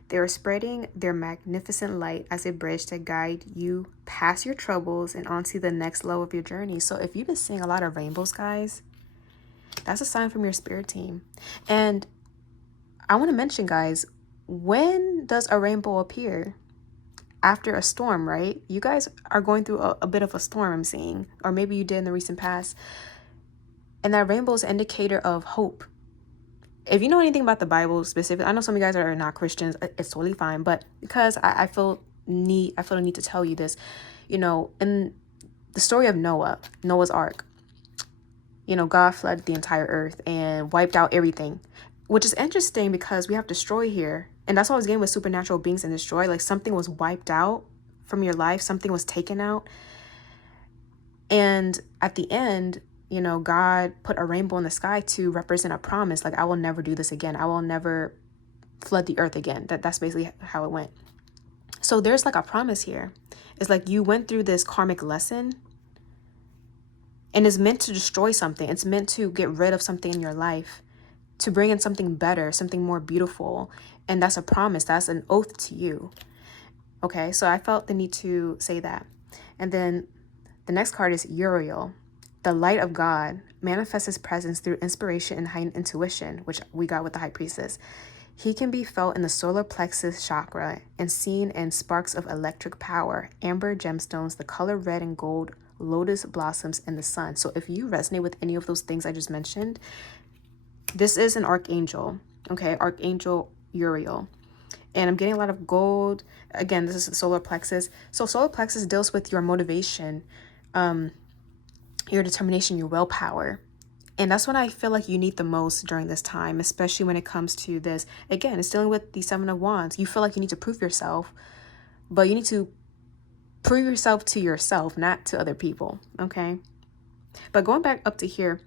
They are spreading their magnificent light as a bridge to guide you past your troubles and onto the next level of your journey. So if you've been seeing a lot of rainbows, guys, that's a sign from your spirit team. And I want to mention, guys, when does a rainbow appear? After a storm, right? You guys are going through a bit of a storm, I'm seeing, or maybe you did in the recent past. And that rainbow is an indicator of hope. If you know anything about the Bible specifically, I know some of you guys are not Christians, it's totally fine, but because I feel the need to tell you this, you know, in the story of Noah's Ark, you know, God flooded the entire earth and wiped out everything, which is interesting because we have destroy here. And that's what I was getting with supernatural beings and destroy. Like something was wiped out from your life, something was taken out. And at the end, you know, God put a rainbow in the sky to represent a promise. Like, I will never do this again. I will never flood the earth again. That's basically how it went. So there's like a promise here. It's like you went through this karmic lesson and it's meant to destroy something. It's meant to get rid of something in your life, to bring in something better, something more beautiful. And that's a promise. That's an oath to you. Okay, so I felt the need to say that. And then the next card is Uriel. The light of God manifests his presence through inspiration and heightened intuition, which we got with the High Priestess. He can be felt in the solar plexus chakra and seen in sparks of electric power, amber gemstones, the color red and gold, lotus blossoms, and the sun. So if you resonate with any of those things I just mentioned, this is an archangel, okay? Archangel Uriel. And I'm getting a lot of gold. Again, this is the solar plexus. So solar plexus deals with your motivation, your determination, your willpower. And that's what I feel like you need the most during this time, especially when it comes to this. Again, it's dealing with the Seven of Wands. You feel like you need to prove yourself, but you need to prove yourself to yourself, not to other people, okay? But going back up to here,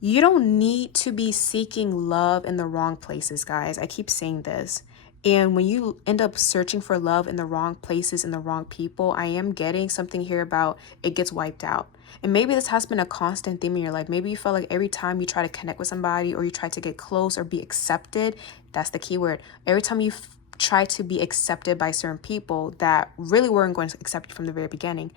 you don't need to be seeking love in the wrong places, guys. I keep saying this. And when you end up searching for love in the wrong places and the wrong people, I am getting something here about it gets wiped out. And maybe this has been a constant theme in your life. Maybe you felt like every time you try to connect with somebody or you try to get close or be accepted, that's the key word. Every time you try to be accepted by certain people that really weren't going to accept you from the very beginning,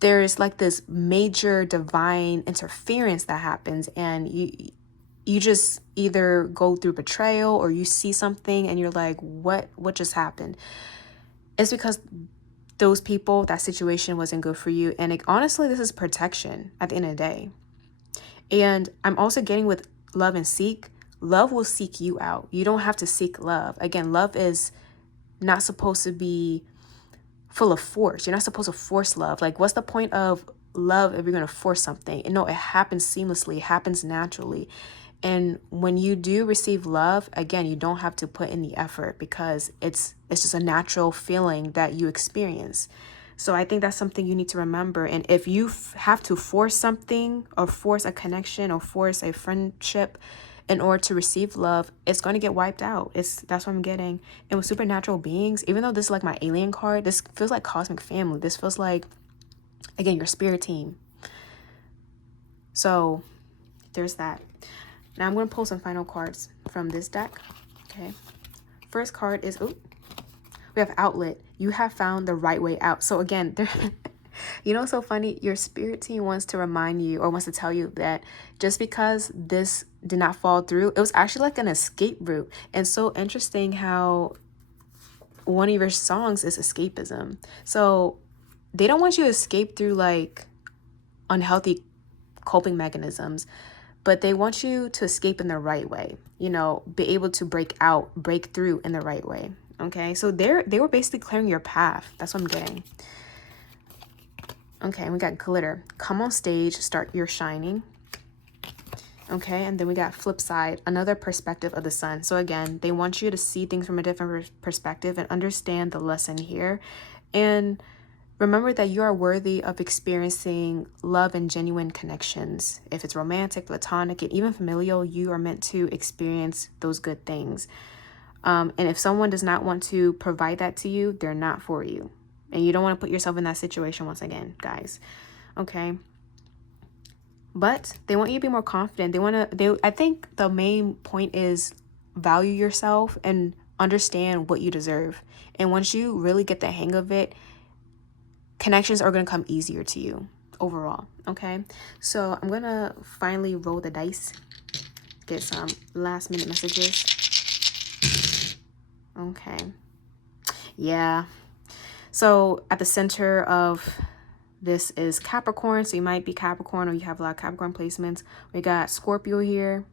there's like this major divine interference that happens, and you just either go through betrayal or you see something and you're like, what just happened? It's because those people, that situation wasn't good for you. And honestly, this is protection at the end of the day. And I'm also getting with love and seek. Love will seek you out. You don't have to seek love. Again, love is not supposed to be full of force. You're not supposed to force love. Like, what's the point of love if you're going to force something? And no, it happens seamlessly. It happens naturally. And when you do receive love, again, you don't have to put in the effort because it's just a natural feeling that you experience. So I think that's something you need to remember. And if you have to force something or force a connection or force a friendship in order to receive love, it's going to get wiped out. That's what I'm getting. And with supernatural beings, even though this is like my alien card, this feels like cosmic family. This feels like, again, your spirit team. So there's that. Now I'm going to pull some final cards from this deck. Okay. First card is, we have outlet. You have found the right way out. So again, you know what's so funny? Your spirit team wants to remind you or wants to tell you that just because this did not fall through, it was actually like an escape route. And so interesting how one of your songs is escapism. So they don't want you to escape through like unhealthy coping mechanisms, but they want you to escape in the right way, you know, be able to break through in the right way. Okay, so they were basically clearing your path. That's what I'm getting. Okay, we got glitter. Come on stage, start your shining. Okay, and then we got flip side, another perspective of the sun. So again, they want you to see things from a different perspective and understand the lesson here. And remember that you are worthy of experiencing love and genuine connections. If it's romantic, platonic, and even familial, you are meant to experience those good things. And if someone does not want to provide that to you, they're not for you. And you don't want to put yourself in that situation once again, guys. Okay. But they want you to be more confident. I think the main point is value yourself and understand what you deserve. And once you really get the hang of it, connections are going to come easier to you overall. Okay. So I'm going to finally roll the dice, get some last minute messages. Okay. Yeah. So at the center of this is Capricorn. So you might be Capricorn or you have a lot of Capricorn placements. We got Scorpio here.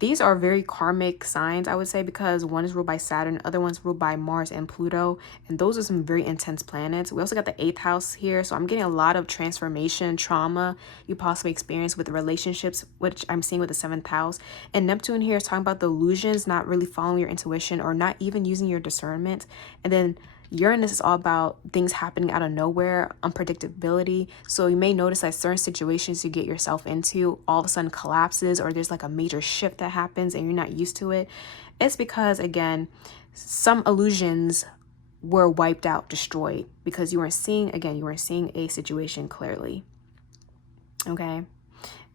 These are very karmic signs, I would say, because one is ruled by Saturn, other one's ruled by Mars and Pluto. And those are some very intense planets. We also got the 8th house here. So I'm getting a lot of transformation, trauma you possibly experience with the relationships, which I'm seeing with the 7th house. And Neptune here is talking about the illusions, not really following your intuition or not even using your discernment. And then Uranus is all about things happening out of nowhere, unpredictability. So you may notice that certain situations you get yourself into all of a sudden collapses, or there's like a major shift that happens and you're not used to it. It's because, again, some illusions were wiped out, destroyed, because you weren't seeing a situation clearly. Okay.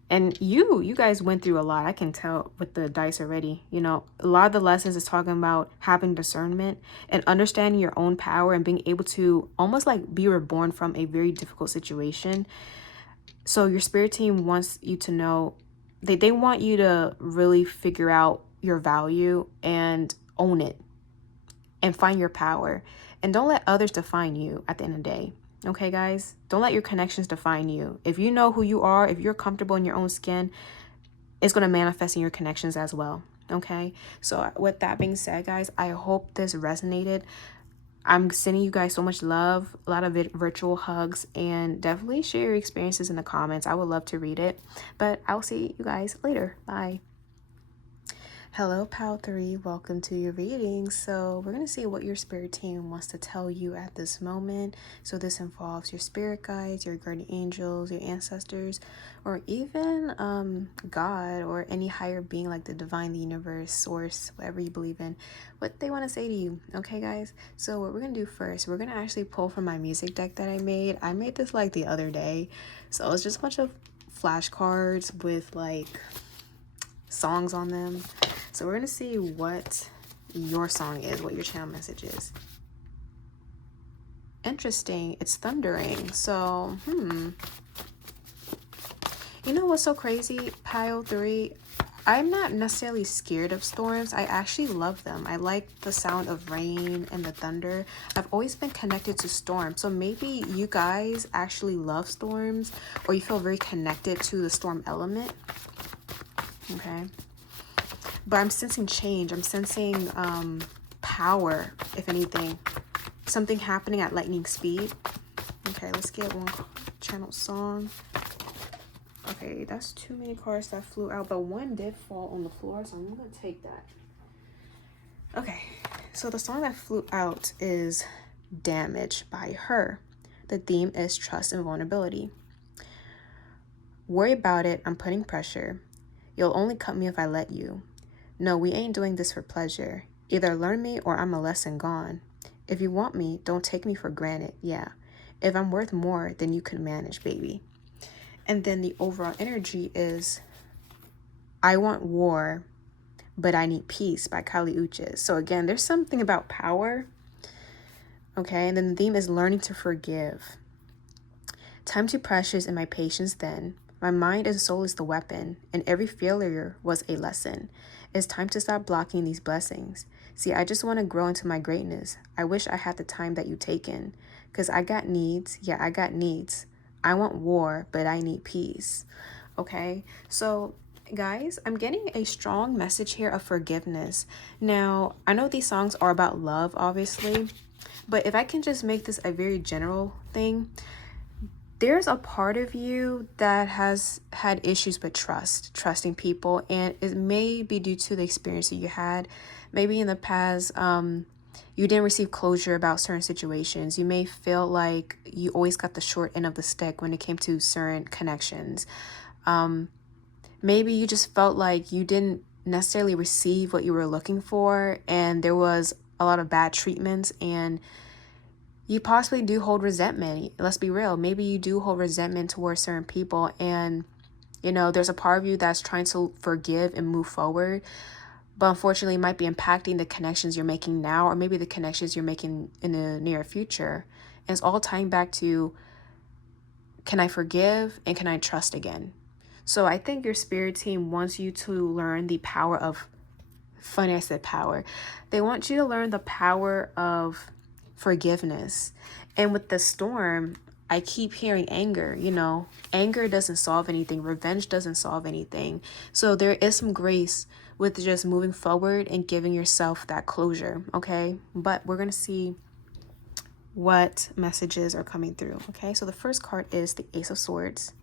And you guys went through a lot. I can tell with the dice already. You know, a lot of the lessons is talking about having discernment and understanding your own power and being able to almost like be reborn from a very difficult situation. So your spirit team wants you to know, they want you to really figure out your value and own it and find your power. And don't let others define you at the end of the day. Okay, guys? Don't let your connections define you. If you know who you are, if you're comfortable in your own skin, it's going to manifest in your connections as well. Okay? So with that being said, guys, I hope this resonated. I'm sending you guys so much love, a lot of virtual hugs, and definitely share your experiences in the comments. I would love to read it. But I'll see you guys later. Bye. Hello, Pal 3. Welcome to your reading. So we're going to see what your spirit team wants to tell you at this moment. So this involves your spirit guides, your guardian angels, your ancestors, or even God or any higher being like the divine, the universe, source, whatever you believe in, what they want to say to you. Okay, guys? So what we're going to do first, we're going to actually pull from my music deck that I made. I made this like the other day. So it's just a bunch of flashcards with like songs on them. So we're going to see what your song is, what your channel message is. Interesting. It's thundering. So, You know what's so crazy, Pile 3? I'm not necessarily scared of storms. I actually love them. I like the sound of rain and the thunder. I've always been connected to storms. So maybe you guys actually love storms, or you feel very connected to the storm element. Okay. But I'm sensing change. I'm sensing power, if anything. Something happening at lightning speed. Okay, let's get one channel song. Okay, that's too many cards that flew out, but one did fall on the floor, so I'm going to take that. Okay, so the song that flew out is Damage by Her. The theme is trust and vulnerability. Worry about it, I'm putting pressure. You'll only cut me if I let you. No, we ain't doing this for pleasure. Either learn me or I'm a lesson gone. If you want me, don't take me for granted, yeah. If I'm worth more, then you can manage, baby. And then the overall energy is I want war, but I need peace by Kali Uchis. So again, there's something about power. Okay, and then the theme is learning to forgive. Time too precious and my patience then. My mind and soul is the weapon, and every failure was a lesson. It's time to stop blocking these blessings. See, I just want to grow into my greatness. I wish I had the time that you've taken, because I got needs. Yeah, I got needs. I want war, but I need peace. Okay, so guys, I'm getting a strong message here of forgiveness. Now, I know these songs are about love, obviously, but if I can just make this a very general thing, there's a part of you that has had issues with trusting people, and it may be due to the experience that you had. Maybe in the past, you didn't receive closure about certain situations. You may feel like you always got the short end of the stick when it came to certain connections. Maybe you just felt like you didn't necessarily receive what you were looking for, and there was a lot of bad treatments, and you possibly do hold resentment. Let's be real. Maybe you do hold resentment towards certain people, and there's a part of you that's trying to forgive and move forward, but unfortunately it might be impacting the connections you're making now, or maybe the connections you're making in the near future. And it's all tying back to, can I forgive and can I trust again? So I think your spirit team wants you to learn the power of, funny I said power. They want you to learn the power of forgiveness. And with the storm, I keep hearing anger. Anger doesn't solve anything. Revenge doesn't solve anything. So there is some grace with just moving forward and giving yourself that closure, okay? But we're going to see what messages are coming through, okay? So the first card is the Ace of Swords.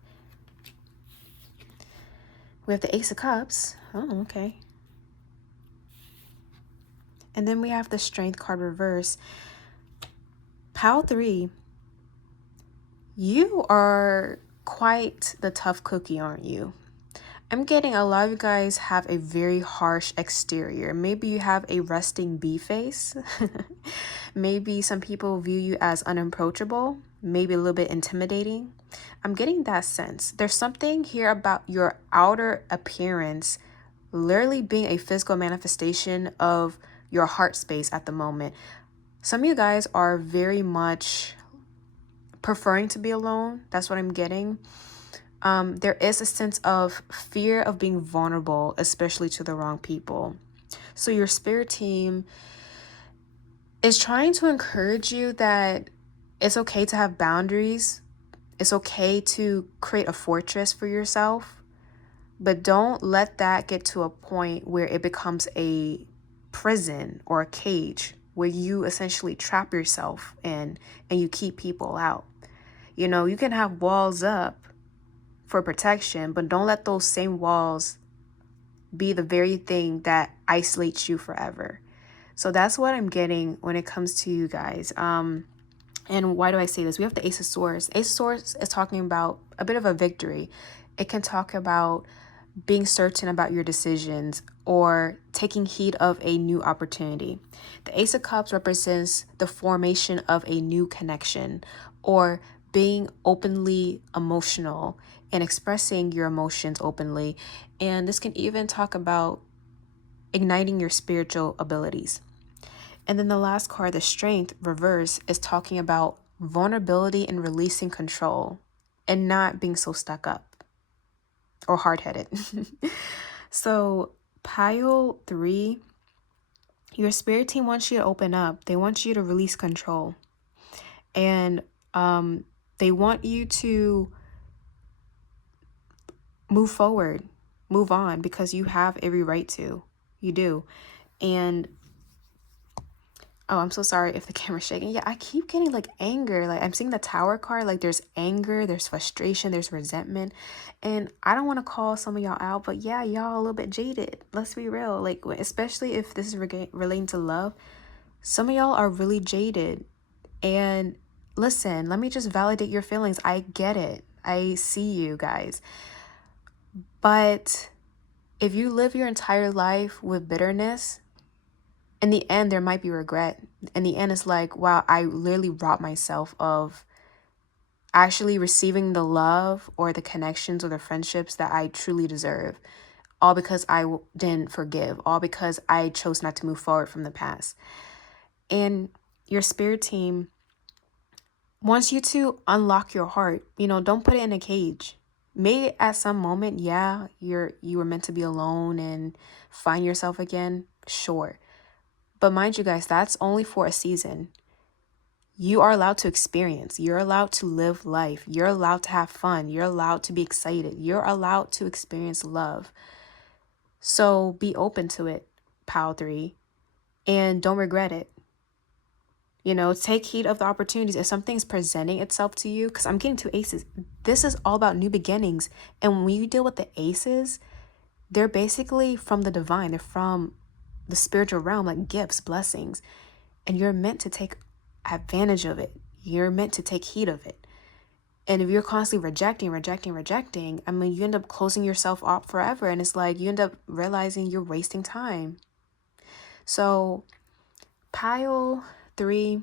We have the Ace of Cups. Oh, okay. And then we have the Strength card reverse. Pile 3, you are quite the tough cookie, aren't you? I'm getting a lot of you guys have a very harsh exterior. Maybe you have a resting bee face. Maybe some people view you as unapproachable, maybe a little bit intimidating. I'm getting that sense. There's something here about your outer appearance literally being a physical manifestation of your heart space at the moment. Some of you guys are very much preferring to be alone. That's what I'm getting. There is a sense of fear of being vulnerable, especially to the wrong people. So your spirit team is trying to encourage you that it's okay to have boundaries. It's okay to create a fortress for yourself, but don't let that get to a point where it becomes a prison or a cage where you essentially trap yourself in and you keep people out. You can have walls up for protection, but don't let those same walls be the very thing that isolates you forever. So that's what I'm getting when it comes to you guys. And why do I say this? We have the Ace of Swords. Ace of Swords is talking about a bit of a victory. It can talk about being certain about your decisions or taking heed of a new opportunity. The Ace of Cups represents the formation of a new connection or being openly emotional and expressing your emotions openly. And this can even talk about igniting your spiritual abilities. And then the last card, the Strength reverse, is talking about vulnerability and releasing control and not being so stuck up or hard-headed. So pile 3, your spirit team wants you to open up. They want you to release control. And they want you to move forward, move on, because you have every right to. You do. And oh, I'm so sorry if the camera's shaking. Yeah, I keep getting like anger. Like I'm seeing the Tower card. Like there's anger, there's frustration, there's resentment. And I don't want to call some of y'all out, but yeah, y'all a little bit jaded. Let's be real. Like especially if this is relating to love, some of y'all are really jaded. And listen, let me just validate your feelings. I get it. I see you guys. But if you live your entire life with bitterness, in the end, there might be regret. In the end, it's like, wow, I literally robbed myself of actually receiving the love or the connections or the friendships that I truly deserve. All because I didn't forgive. All because I chose not to move forward from the past. And your spirit team wants you to unlock your heart. Don't put it in a cage. Maybe at some moment, yeah, you were meant to be alone and find yourself again. Sure. But mind you guys, that's only for a season. You are allowed to experience. You're allowed to live life. You're allowed to have fun. You're allowed to be excited. You're allowed to experience love. So be open to it, pile 3, and don't regret it. Take heed of the opportunities. If something's presenting itself to you, because I'm getting 2 aces, this is all about new beginnings. And when you deal with the aces, they're basically from the divine. They're from the spiritual realm, like gifts, blessings. And you're meant to take advantage of it. You're meant to take heed of it. And if you're constantly rejecting, I mean, you end up closing yourself off forever. And it's like you end up realizing you're wasting time. So, pile 3,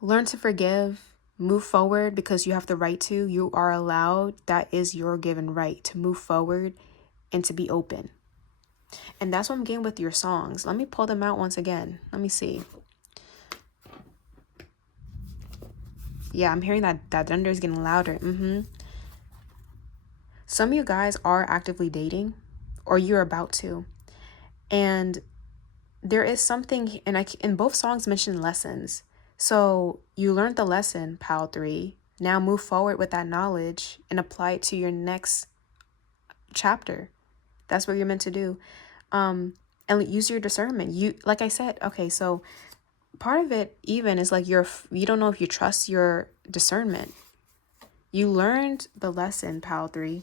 learn to forgive, move forward because you have the right to. You are allowed. That is your given right to move forward and to be open. And that's what I'm getting with your songs. Let me pull them out once again. Let me see. Yeah, I'm hearing that thunder is getting louder. Some of you guys are actively dating or you're about to. And there is something, and both songs mention lessons. So you learned the lesson, pile 3. Now move forward with that knowledge and apply it to your next chapter. That's what you're meant to do. And use your discernment. You, like I said, okay, so part of it even is like you don't know if you trust your discernment. You learned the lesson, pile 3.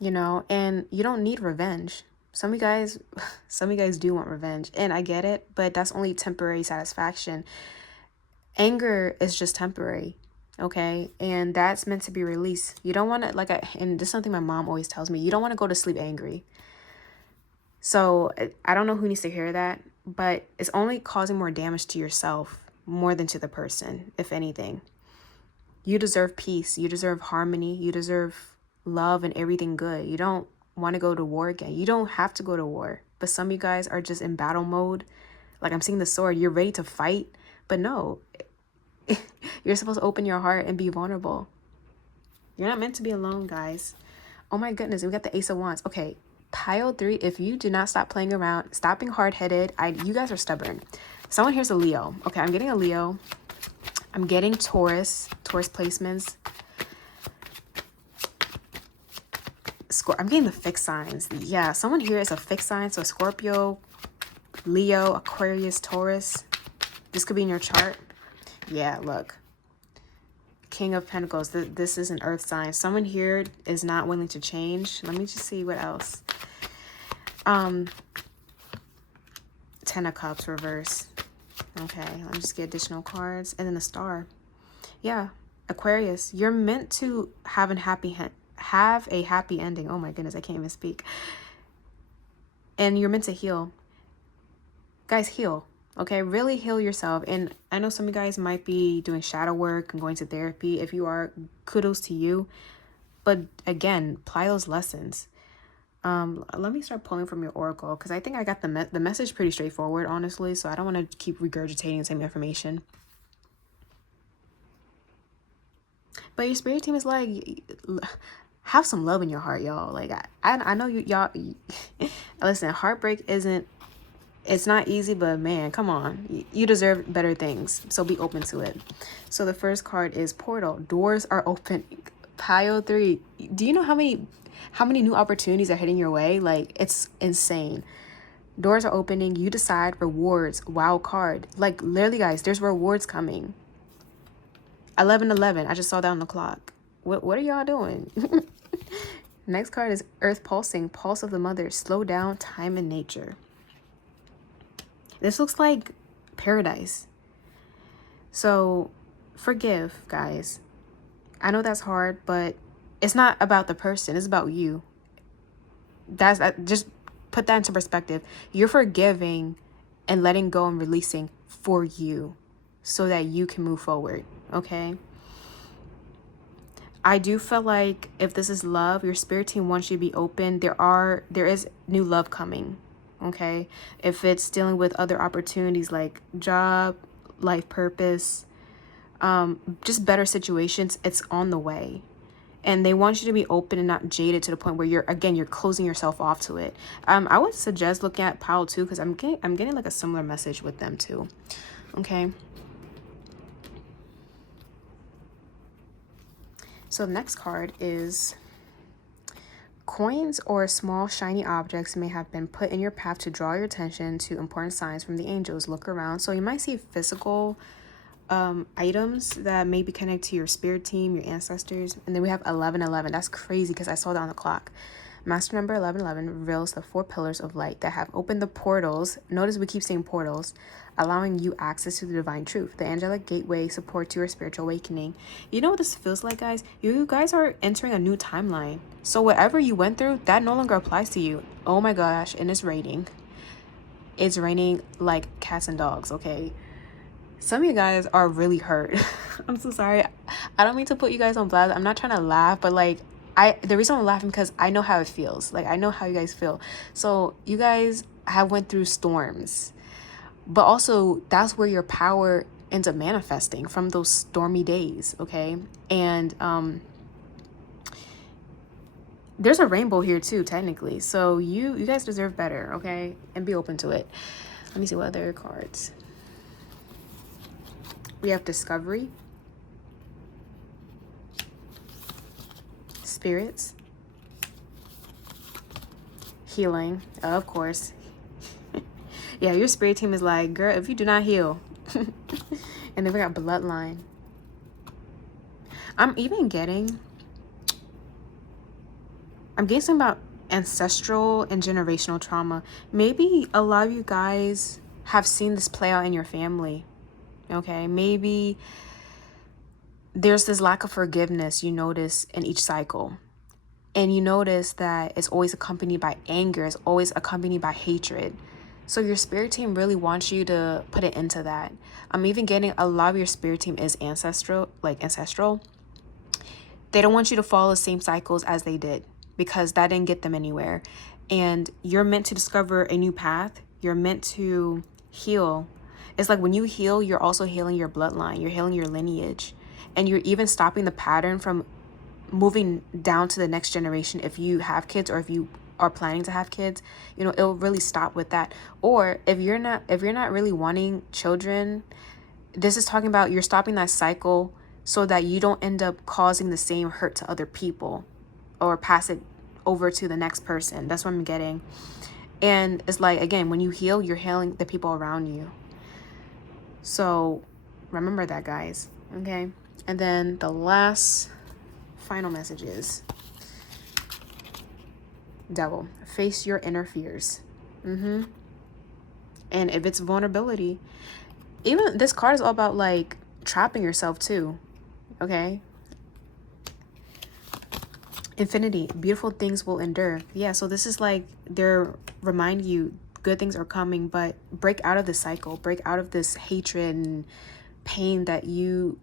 You know, and you don't need revenge. Some of you guys do want revenge, and I get it, but that's only temporary satisfaction. Anger is just temporary, okay? And that's meant to be released. You don't want to, and this is something my mom always tells me, you don't want to go to sleep angry. So I don't know who needs to hear that, but it's only causing more damage to yourself more than to the person, if anything. You deserve peace. You deserve harmony. You deserve love and everything good. You don't want to go to war again. You don't have to go to war. But some of you guys are just in battle mode. Like I'm seeing the sword. You're ready to fight. But no, you're supposed to open your heart and be vulnerable. You're not meant to be alone, guys. Oh my goodness. We got the Ace of Wands. Okay. Pile 3, if you do not stop playing around, stop being hard-headed, you guys are stubborn. Someone here's a Leo. Okay, I'm getting a Leo. I'm getting Taurus placements. I'm getting the fixed signs. Yeah, someone here is a fixed sign. So Scorpio, Leo, Aquarius, Taurus. This could be in your chart. Yeah, look. King of Pentacles. This is an earth sign. Someone here is not willing to change. Let me just see what else. 10 of Cups reverse. Okay, let me just get additional cards. And then the Star. Yeah, Aquarius. You're meant to have a happy ending. Oh my goodness, I can't even speak. And you're meant to heal. Guys, heal. Okay, really heal yourself. And I know some of you guys might be doing shadow work and going to therapy. If you are, kudos to you. But again, apply those lessons. Let me start pulling from your oracle because I think I got the message pretty straightforward, honestly. So I don't want to keep regurgitating the same information. But your spirit team is like, have some love in your heart, y'all. Like I know y'all. Listen, heartbreak it's not easy, but man, come on. You deserve better things. So be open to it. So the first card is Portal. Doors are open. Pile 3. Do you know how many new opportunities are hitting your way? Like, it's insane. Doors are opening. You decide. Rewards. Wow card. Like, literally, guys, there's rewards coming. 11:11. I just saw that on the clock. What are y'all doing? Next card is Earth Pulsing. Pulse of the Mother. Slow down. Time and nature. This looks like paradise. So, forgive, guys. I know that's hard, but it's not about the person. It's about you. Just put that into perspective. You're forgiving and letting go and releasing for you so that you can move forward, okay? I do feel like if this is love, your spirit team wants you to be open. There is new love coming, okay? If it's dealing with other opportunities like job, life purpose, just better situations, it's on the way. And they want you to be open and not jaded to the point where you're closing yourself off to it. I would suggest looking at pile 2 because I'm getting like a similar message with them too. Okay. So the next card is coins or small shiny objects may have been put in your path to draw your attention to important signs from the angels. Look around. So you might see physical items that may be connected to your spirit team, your ancestors. And then we have 11:11. That's crazy because I saw that on the clock. Master number 1111 reveals the 4 pillars of light that have opened the portals. Notice we keep saying portals, allowing you access to the divine truth. The angelic gateway supports your spiritual awakening. You know what this feels like, guys? You guys are entering a new timeline. So whatever you went through, that no longer applies to you. Oh my gosh, and it's raining. It's raining like cats and dogs, okay? Some of you guys are really hurt. I'm so sorry. I don't mean to put you guys on blast. I'm not trying to laugh, but like, the reason I'm laughing because I know how it feels. Like, I know how you guys feel. So you guys have went through storms, but also that's where your power ends up manifesting, from those stormy days, okay? And there's a rainbow here too, technically. So you guys deserve better, okay? And be open to it. Let me see what other cards. We have discovery, spirits, healing, of course. Yeah, your spirit team is like, girl, if you do not heal. And then we got bloodline. I'm getting something about ancestral and generational trauma. Maybe a lot of you guys have seen this play out in your family. Okay, maybe there's this lack of forgiveness you notice in each cycle. And you notice that it's always accompanied by anger, it's always accompanied by hatred. So your spirit team really wants you to put it into that. I'm even getting a lot of your spirit team is ancestral. They don't want you to follow the same cycles as they did, because that didn't get them anywhere. And you're meant to discover a new path. You're meant to heal. It's like when you heal, you're also healing your bloodline. You're healing your lineage. And you're even stopping the pattern from moving down to the next generation. If you have kids, or if you are planning to have kids, you know, it'll really stop with that. Or if you're not really wanting children, this is talking about you're stopping that cycle so that you don't end up causing the same hurt to other people or pass it over to the next person. That's what I'm getting. And it's like, again, when you heal, you're healing the people around you. So remember that, guys. Okay. And then the last final message is Devil, face your inner fears. And if it's vulnerability, even this card is all about like trapping yourself too. Okay. Infinity, beautiful things will endure. Yeah, so this is like they're reminding you good things are coming, but break out of this cycle, break out of this hatred and pain that you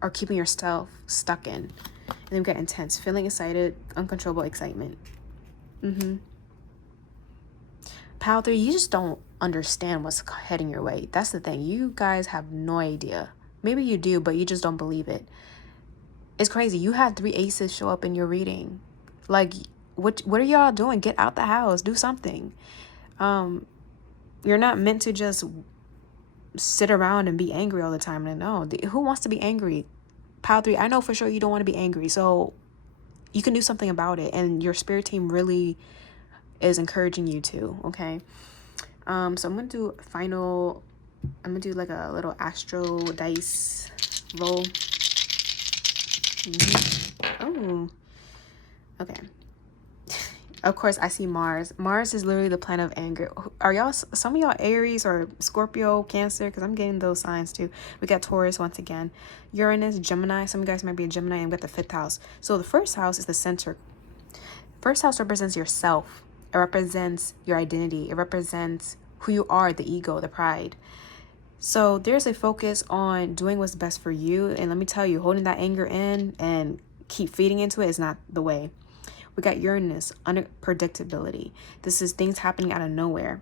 are keeping yourself stuck in. And then we get intense, feeling excited, uncontrollable excitement. Pile 3, you just don't understand what's heading your way. That's the thing. You guys have no idea. Maybe you do, but you just don't believe it. It's crazy. You had 3 aces show up in your reading. Like, what are y'all doing? Get out the house. Do something. You're not meant to just sit around and be angry all the time. No, who wants to be angry? Pile 3, I know for sure you don't want to be angry. So you can do something about it. And your spirit team really is encouraging you to, okay? So I'm going to do like a little astro dice roll. Oh, okay. Of course, I see Mars. Mars is literally the planet of anger. Are y'all, some of y'all Aries or Scorpio, Cancer? Because I'm getting those signs too. We got Taurus once again. Uranus, Gemini. Some of you guys might be a Gemini, and we got the 5th house. So the first house is the center. First house represents yourself. It represents your identity. It represents who you are, the ego, the pride. So there's a focus on doing what's best for you. And let me tell you, holding that anger in and keep feeding into it is not the way. We got Uranus, unpredictability. This is things happening out of nowhere.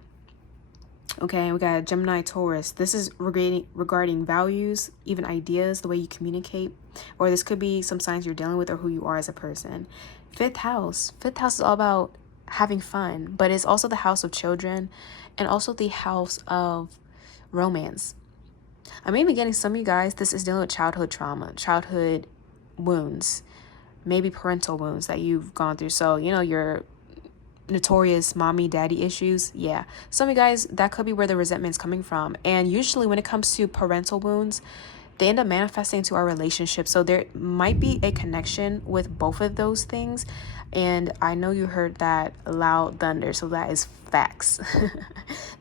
Okay, we got Gemini, Taurus. This is regarding values, even ideas, the way you communicate. Or this could be some signs you're dealing with or who you are as a person. 5th house. 5th house is all about having fun, but it's also the house of children and also the house of romance. I'm even getting some of you guys, this is dealing with childhood trauma, childhood wounds, maybe parental wounds that you've gone through. So, you know, your notorious mommy daddy issues. Yeah, some of you guys, that could be where the resentment's coming from. And usually when it comes to parental wounds, they end up manifesting to our relationship. So there might be a connection with both of those things. And I know you heard that loud thunder, so that is facts.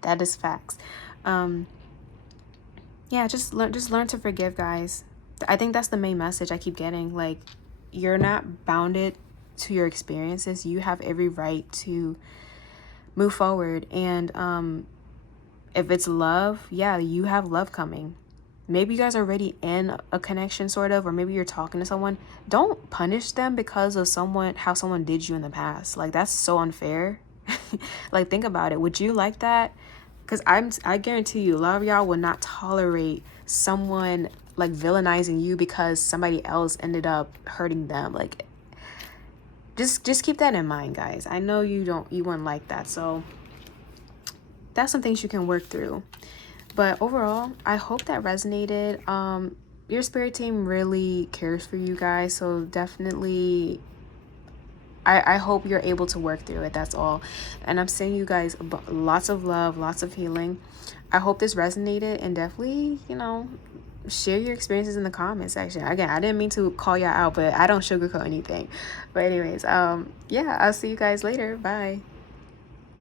That is facts. Yeah, just learn to forgive, guys. I think that's the main message I keep getting. Like, you're not bounded to your experiences. You have every right to move forward. And if it's love, yeah, you have love coming. Maybe you guys are already in a connection, sort of, or maybe you're talking to someone. Don't punish them because of how someone did you in the past. Like, that's so unfair. Like, think about it. Would you like that? Because I guarantee you, a lot of y'all would not tolerate someone like villainizing you because somebody else ended up hurting them. Like, just keep that in mind, guys. I know you wouldn't like that. So that's some things you can work through. But overall, I hope that resonated. Your spirit team really cares for you guys, so definitely I hope you're able to work through it. That's all. And I'm sending you guys lots of love, lots of healing. I hope this resonated, and definitely, share your experiences in the comment section. Again, I didn't mean to call y'all out, but I don't sugarcoat anything. But anyways, yeah, I'll see you guys later. Bye.